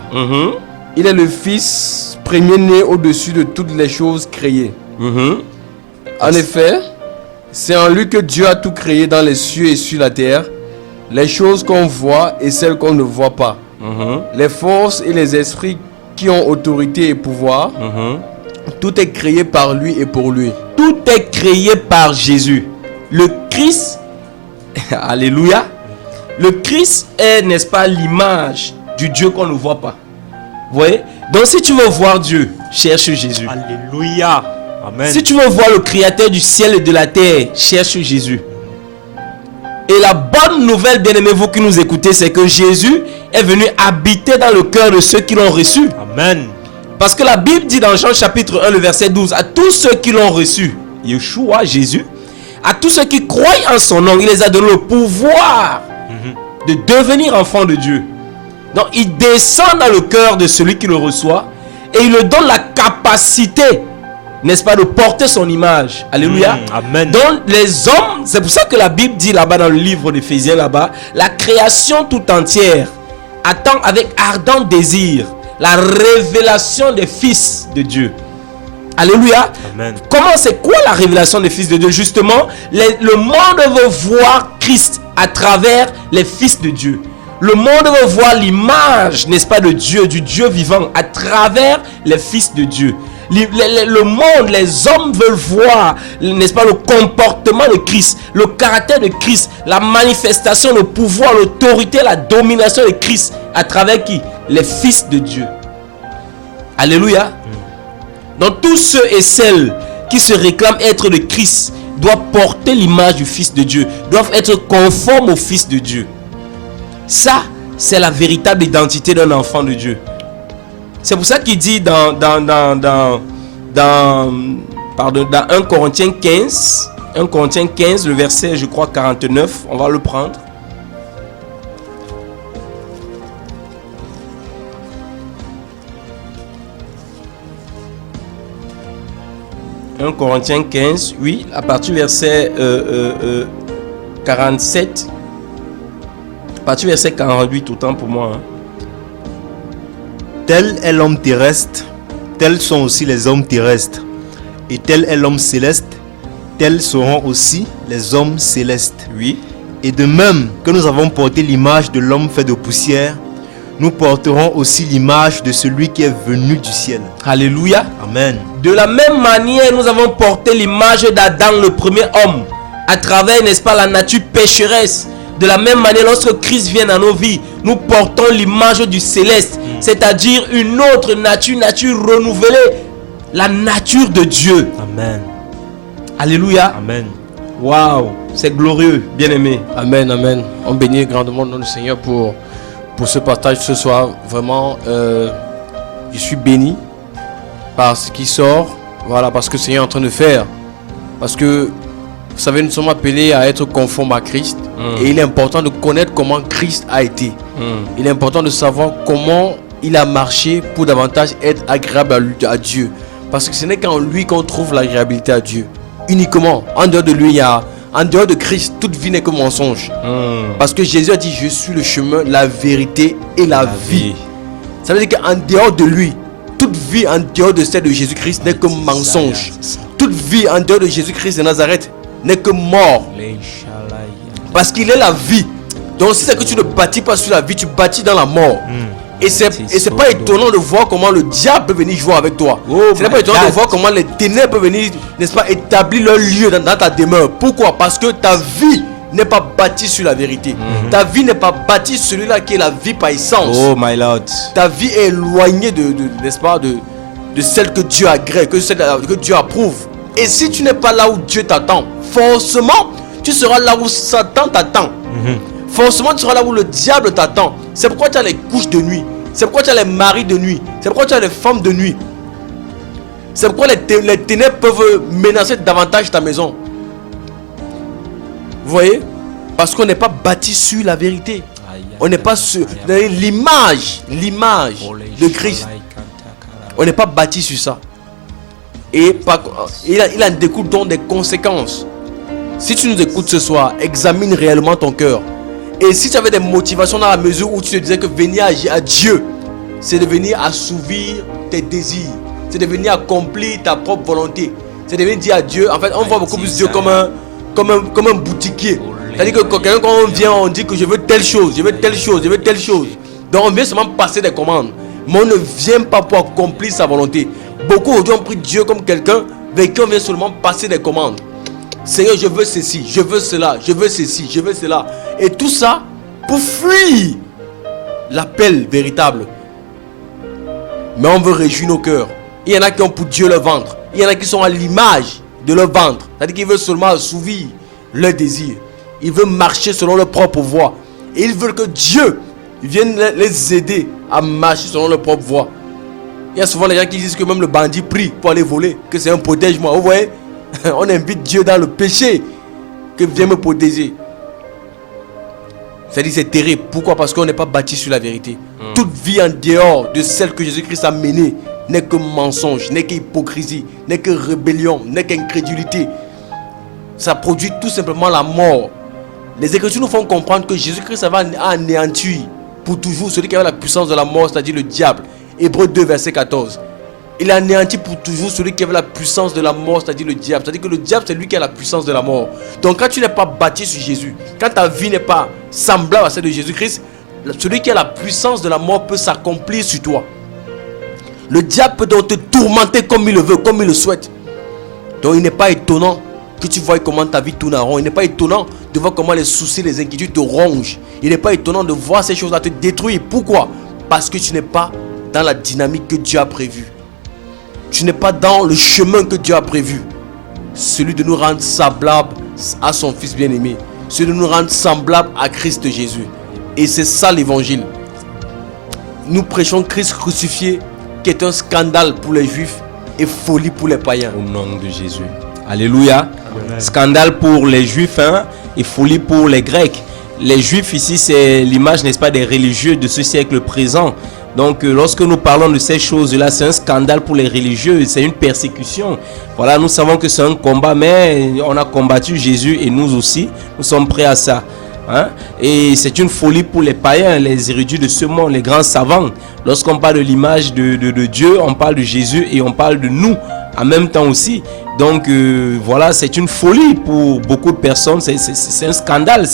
Il est le Fils premier-né au-dessus de toutes les choses créées. En effet, c'est en lui que Dieu a tout créé dans les cieux et sur la terre, les choses qu'on voit et celles qu'on ne voit pas, les forces et les esprits qui ont autorité et pouvoir. Tout est créé par lui et pour lui. tout est créé par Jésus. Le Christ, alléluia, le Christ est, n'est-ce pas, l'image du Dieu qu'on ne voit pas. Vous voyez? Donc si tu veux voir Dieu, cherche Jésus. Alléluia. Amen. Si tu veux voir le créateur du ciel et de la terre, cherche Jésus. Et la bonne nouvelle, bien-aimés, vous qui nous écoutez, c'est que Jésus est venu habiter dans le cœur de ceux qui l'ont reçu. Amen. Parce que la Bible dit dans Jean chapitre 1, le verset 12, à tous ceux qui l'ont reçu, Yeshua, Jésus, à tous ceux qui croient en son nom, il les a donné le pouvoir de devenir enfants de Dieu. Donc il descend dans le cœur de celui qui le reçoit et il lui donne la capacité, n'est-ce pas, de porter son image. Alléluia. Amen. Donc les hommes, c'est pour ça que la Bible dit là-bas dans le livre d'Éphésiens, là-bas, la création tout entière attend avec ardent désir la révélation des fils de Dieu. Alléluia. Amen. Comment, c'est quoi la révélation des fils de Dieu? Justement, le monde veut voir Christ à travers les fils de Dieu. Le monde veut voir l'image, n'est-ce pas, de Dieu, du Dieu vivant, à travers les fils de Dieu. Le monde, les hommes veulent voir, n'est-ce pas, le comportement de Christ, le caractère de Christ, la manifestation, le pouvoir, l'autorité, la domination de Christ, à travers qui? Les fils de Dieu. Alléluia. Donc tous ceux et celles qui se réclament être de Christ doivent porter l'image du Fils de Dieu, doivent être conformes au Fils de Dieu. Ça, c'est la véritable identité d'un enfant de Dieu. C'est pour ça qu'il dit dans 1 Corinthiens 15, 1 Corinthiens 15, le verset, je crois, 49, on va le prendre. « 1 Corinthiens 15, oui, à partir du verset 47, à partir du verset 48, autant pour moi. Hein. Tel est l'homme terrestre, tels sont aussi les hommes terrestres. Et tel est l'homme céleste, tels seront aussi les hommes célestes. Oui. Et de même que nous avons porté l'image de l'homme fait de poussière, nous porterons aussi l'image de celui qui est venu du ciel. Alléluia. Amen. De la même manière, nous avons porté l'image d'Adam, le premier homme, à travers, n'est-ce pas, la nature pécheresse. De la même manière, lorsque Christ vient dans nos vies, nous portons l'image du céleste, c'est-à-dire une autre nature renouvelée, la nature de Dieu. Amen. Alléluia. Amen. Waouh, c'est glorieux, bien-aimé. Amen, amen. On bénit grandement notre Seigneur pour ce partage ce soir. Vraiment, je suis béni par ce qui sort. Voilà, parce que le Seigneur est en train de faire. Parce que, vous savez, nous sommes appelés à être conformes à Christ. Et il est important de connaître comment Christ a été. Il est important de savoir comment il a marché pour davantage être agréable à Dieu. Parce que ce n'est qu'en lui qu'on trouve l'agréabilité à Dieu. Uniquement. En dehors de lui, en dehors de Christ, toute vie n'est que mensonge. Parce que Jésus a dit, je suis le chemin, la vérité et la vie. Ça veut dire qu'en dehors de lui, toute vie en dehors de celle de Jésus-Christ n'est que mensonge. Toute vie en dehors de Jésus-Christ de Nazareth n'est que mort. Parce qu'il est la vie. Donc si c'est que tu ne bâtis pas sur la vie, tu bâtis dans la mort. Et c'est pas étonnant de voir comment le diable peut venir jouer avec toi. Ce n'est pas étonnant de voir comment les ténèbres peuvent venir, n'est-ce pas, établir leur lieu dans ta demeure. Pourquoi? Parce que ta vie n'est pas bâtie sur la vérité. Ta vie n'est pas bâtie sur celui-là qui est la vie par essence. Oh my Lord. Ta vie est éloignée n'est-ce pas, de celle que Dieu agrée, que Dieu approuve. Et si tu n'es pas là où Dieu t'attend, forcément, tu seras là où Satan t'attend. Forcément, tu seras là où le diable t'attend. C'est pourquoi tu as les couches de nuit. C'est pourquoi tu as les maris de nuit. C'est pourquoi tu as les femmes de nuit. C'est pourquoi les ténèbres peuvent menacer davantage ta maison. Vous voyez? Parce qu'on n'est pas bâti sur la vérité. On n'est pas sur l'image de Christ. On n'est pas bâti sur ça. Et il en découle donc des conséquences. Si tu nous écoutes ce soir, examine réellement ton cœur. Et si tu avais des motivations dans la mesure où tu te disais que venir à Dieu, c'est de venir assouvir tes désirs, c'est de venir accomplir ta propre volonté, c'est de venir dire à Dieu. En fait, on voit beaucoup plus Dieu comme un boutiquier. C'est-à-dire que quand on vient, on dit que je veux telle chose, je veux telle chose, je veux telle chose. Donc on vient seulement passer des commandes. Mais on ne vient pas pour accomplir sa volonté. Beaucoup aujourd'hui ont pris Dieu comme quelqu'un vers qui on vient seulement passer des commandes. Seigneur, je veux ceci, je veux cela, je veux ceci, je veux cela. Et tout ça pour fuir l'appel véritable. Mais on veut réjouir nos cœurs. Il y en a qui ont pour Dieu le ventre. Il y en a qui sont à l'image de leur ventre. C'est-à-dire qu'ils veulent seulement assouvir leurs désirs. Ils veulent marcher selon leur propre voie. Et ils veulent que Dieu vienne les aider à marcher selon leur propre voie. Il y a souvent des gens qui disent que même le bandit prie pour aller voler, que c'est un protège-moi. Vous voyez, on invite Dieu dans le péché, que viens me protéger. C'est-à-dire c'est terrible. Pourquoi? Parce qu'on n'est pas bâti sur la vérité. Toute vie en dehors de celle que Jésus-Christ a menée n'est que mensonge, n'est qu'hypocrisie, n'est que rébellion, n'est qu'incrédulité. Ça produit tout simplement la mort. Les Écritures nous font comprendre que Jésus-Christ va anéantir pour toujours celui qui avait la puissance de la mort, c'est-à-dire le diable. Hébreux 2, verset 14. Il a anéanti pour toujours celui qui avait la puissance de la mort, c'est-à-dire le diable. C'est-à-dire que le diable, c'est lui qui a la puissance de la mort. Donc quand tu n'es pas bâti sur Jésus, quand ta vie n'est pas semblable à celle de Jésus-Christ, celui qui a la puissance de la mort peut s'accomplir sur toi. Le diable peut donc te tourmenter comme il le veut, comme il le souhaite. Donc il n'est pas étonnant que tu vois comment ta vie tourne en rond. Il n'est pas étonnant de voir comment les soucis, les inquiétudes te rongent. Il n'est pas étonnant de voir ces choses-là te détruire. Pourquoi? Parce que tu n'es pas dans la dynamique que Dieu a prévue. Tu n'es pas dans le chemin que Dieu a prévu. Celui de nous rendre semblables à son Fils bien-aimé. Celui de nous rendre semblables à Christ Jésus. Et c'est ça l'évangile. Nous prêchons Christ crucifié, qui est un scandale pour les Juifs et folie pour les païens. Au nom de Jésus. Alléluia. Amen. Scandale pour les Juifs et folie pour les Grecs. Les Juifs ici, c'est l'image, n'est-ce pas, des religieux de ce siècle présent. Donc lorsque nous parlons de ces choses-là, c'est un scandale pour les religieux, c'est une persécution. Voilà, nous savons que c'est un combat, mais on a combattu Jésus et nous aussi, nous sommes prêts à ça. Hein? Et c'est une folie pour les païens, les érudits de ce monde, les grands savants. Lorsqu'on parle de l'image de Dieu, on parle de Jésus et on parle de nous en même temps aussi. Donc voilà, c'est une folie pour beaucoup de personnes, c'est un scandale,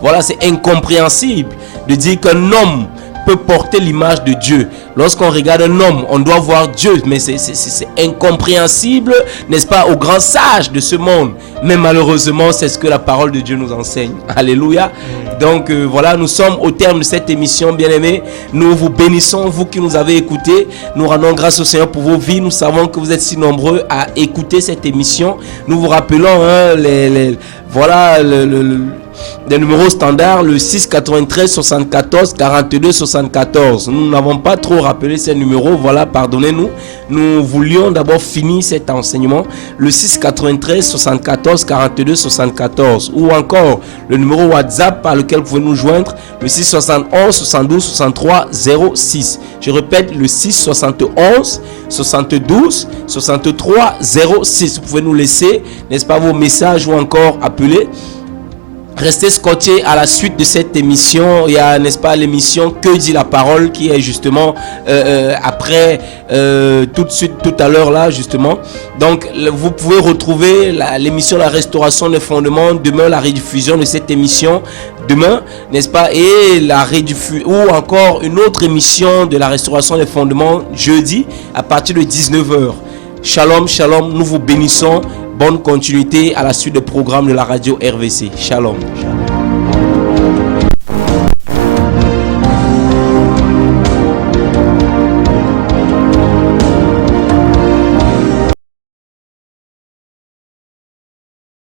voilà, c'est incompréhensible de dire qu'un homme peut porter l'image de Dieu. Lorsqu'on regarde un homme, on doit voir Dieu, mais c'est incompréhensible, n'est-ce pas, aux grands sages de ce monde. Mais malheureusement, c'est ce que la parole de Dieu nous enseigne. Alléluia. Donc voilà, nous sommes au terme de cette émission, bien-aimés. Nous vous bénissons, vous qui nous avez écoutés. Nous rendons grâce au Seigneur pour vos vies. Nous savons que vous êtes si nombreux à écouter cette émission. Nous vous rappelons voilà les numéros standards, le 6 93 74 42 74. Nous n'avons pas trop rappelé ces numéros, voilà, pardonnez-nous. Nous voulions d'abord finir cet enseignement, le 6 93 74 42 74, ou encore le numéro WhatsApp par lequel vous pouvez nous joindre, le 6 71 72 63 06. Je répète, le 6 71 72 63 06. Vous pouvez nous laisser, n'est-ce pas, vos messages ou encore appeler. Restez scotchés à la suite de cette émission. Il y a, n'est-ce pas, l'émission Que dit la parole qui est justement après, tout de suite, tout à l'heure là, justement. Donc, vous pouvez retrouver l'émission La Restauration des Fondements. Demain, la rediffusion de cette émission. Demain, n'est-ce pas, et la rediffusion, ou encore une autre émission de La Restauration des Fondements jeudi à partir de 19h. Shalom, shalom, nous vous bénissons. Bonne continuité à la suite des programmes de la radio RVC. Shalom.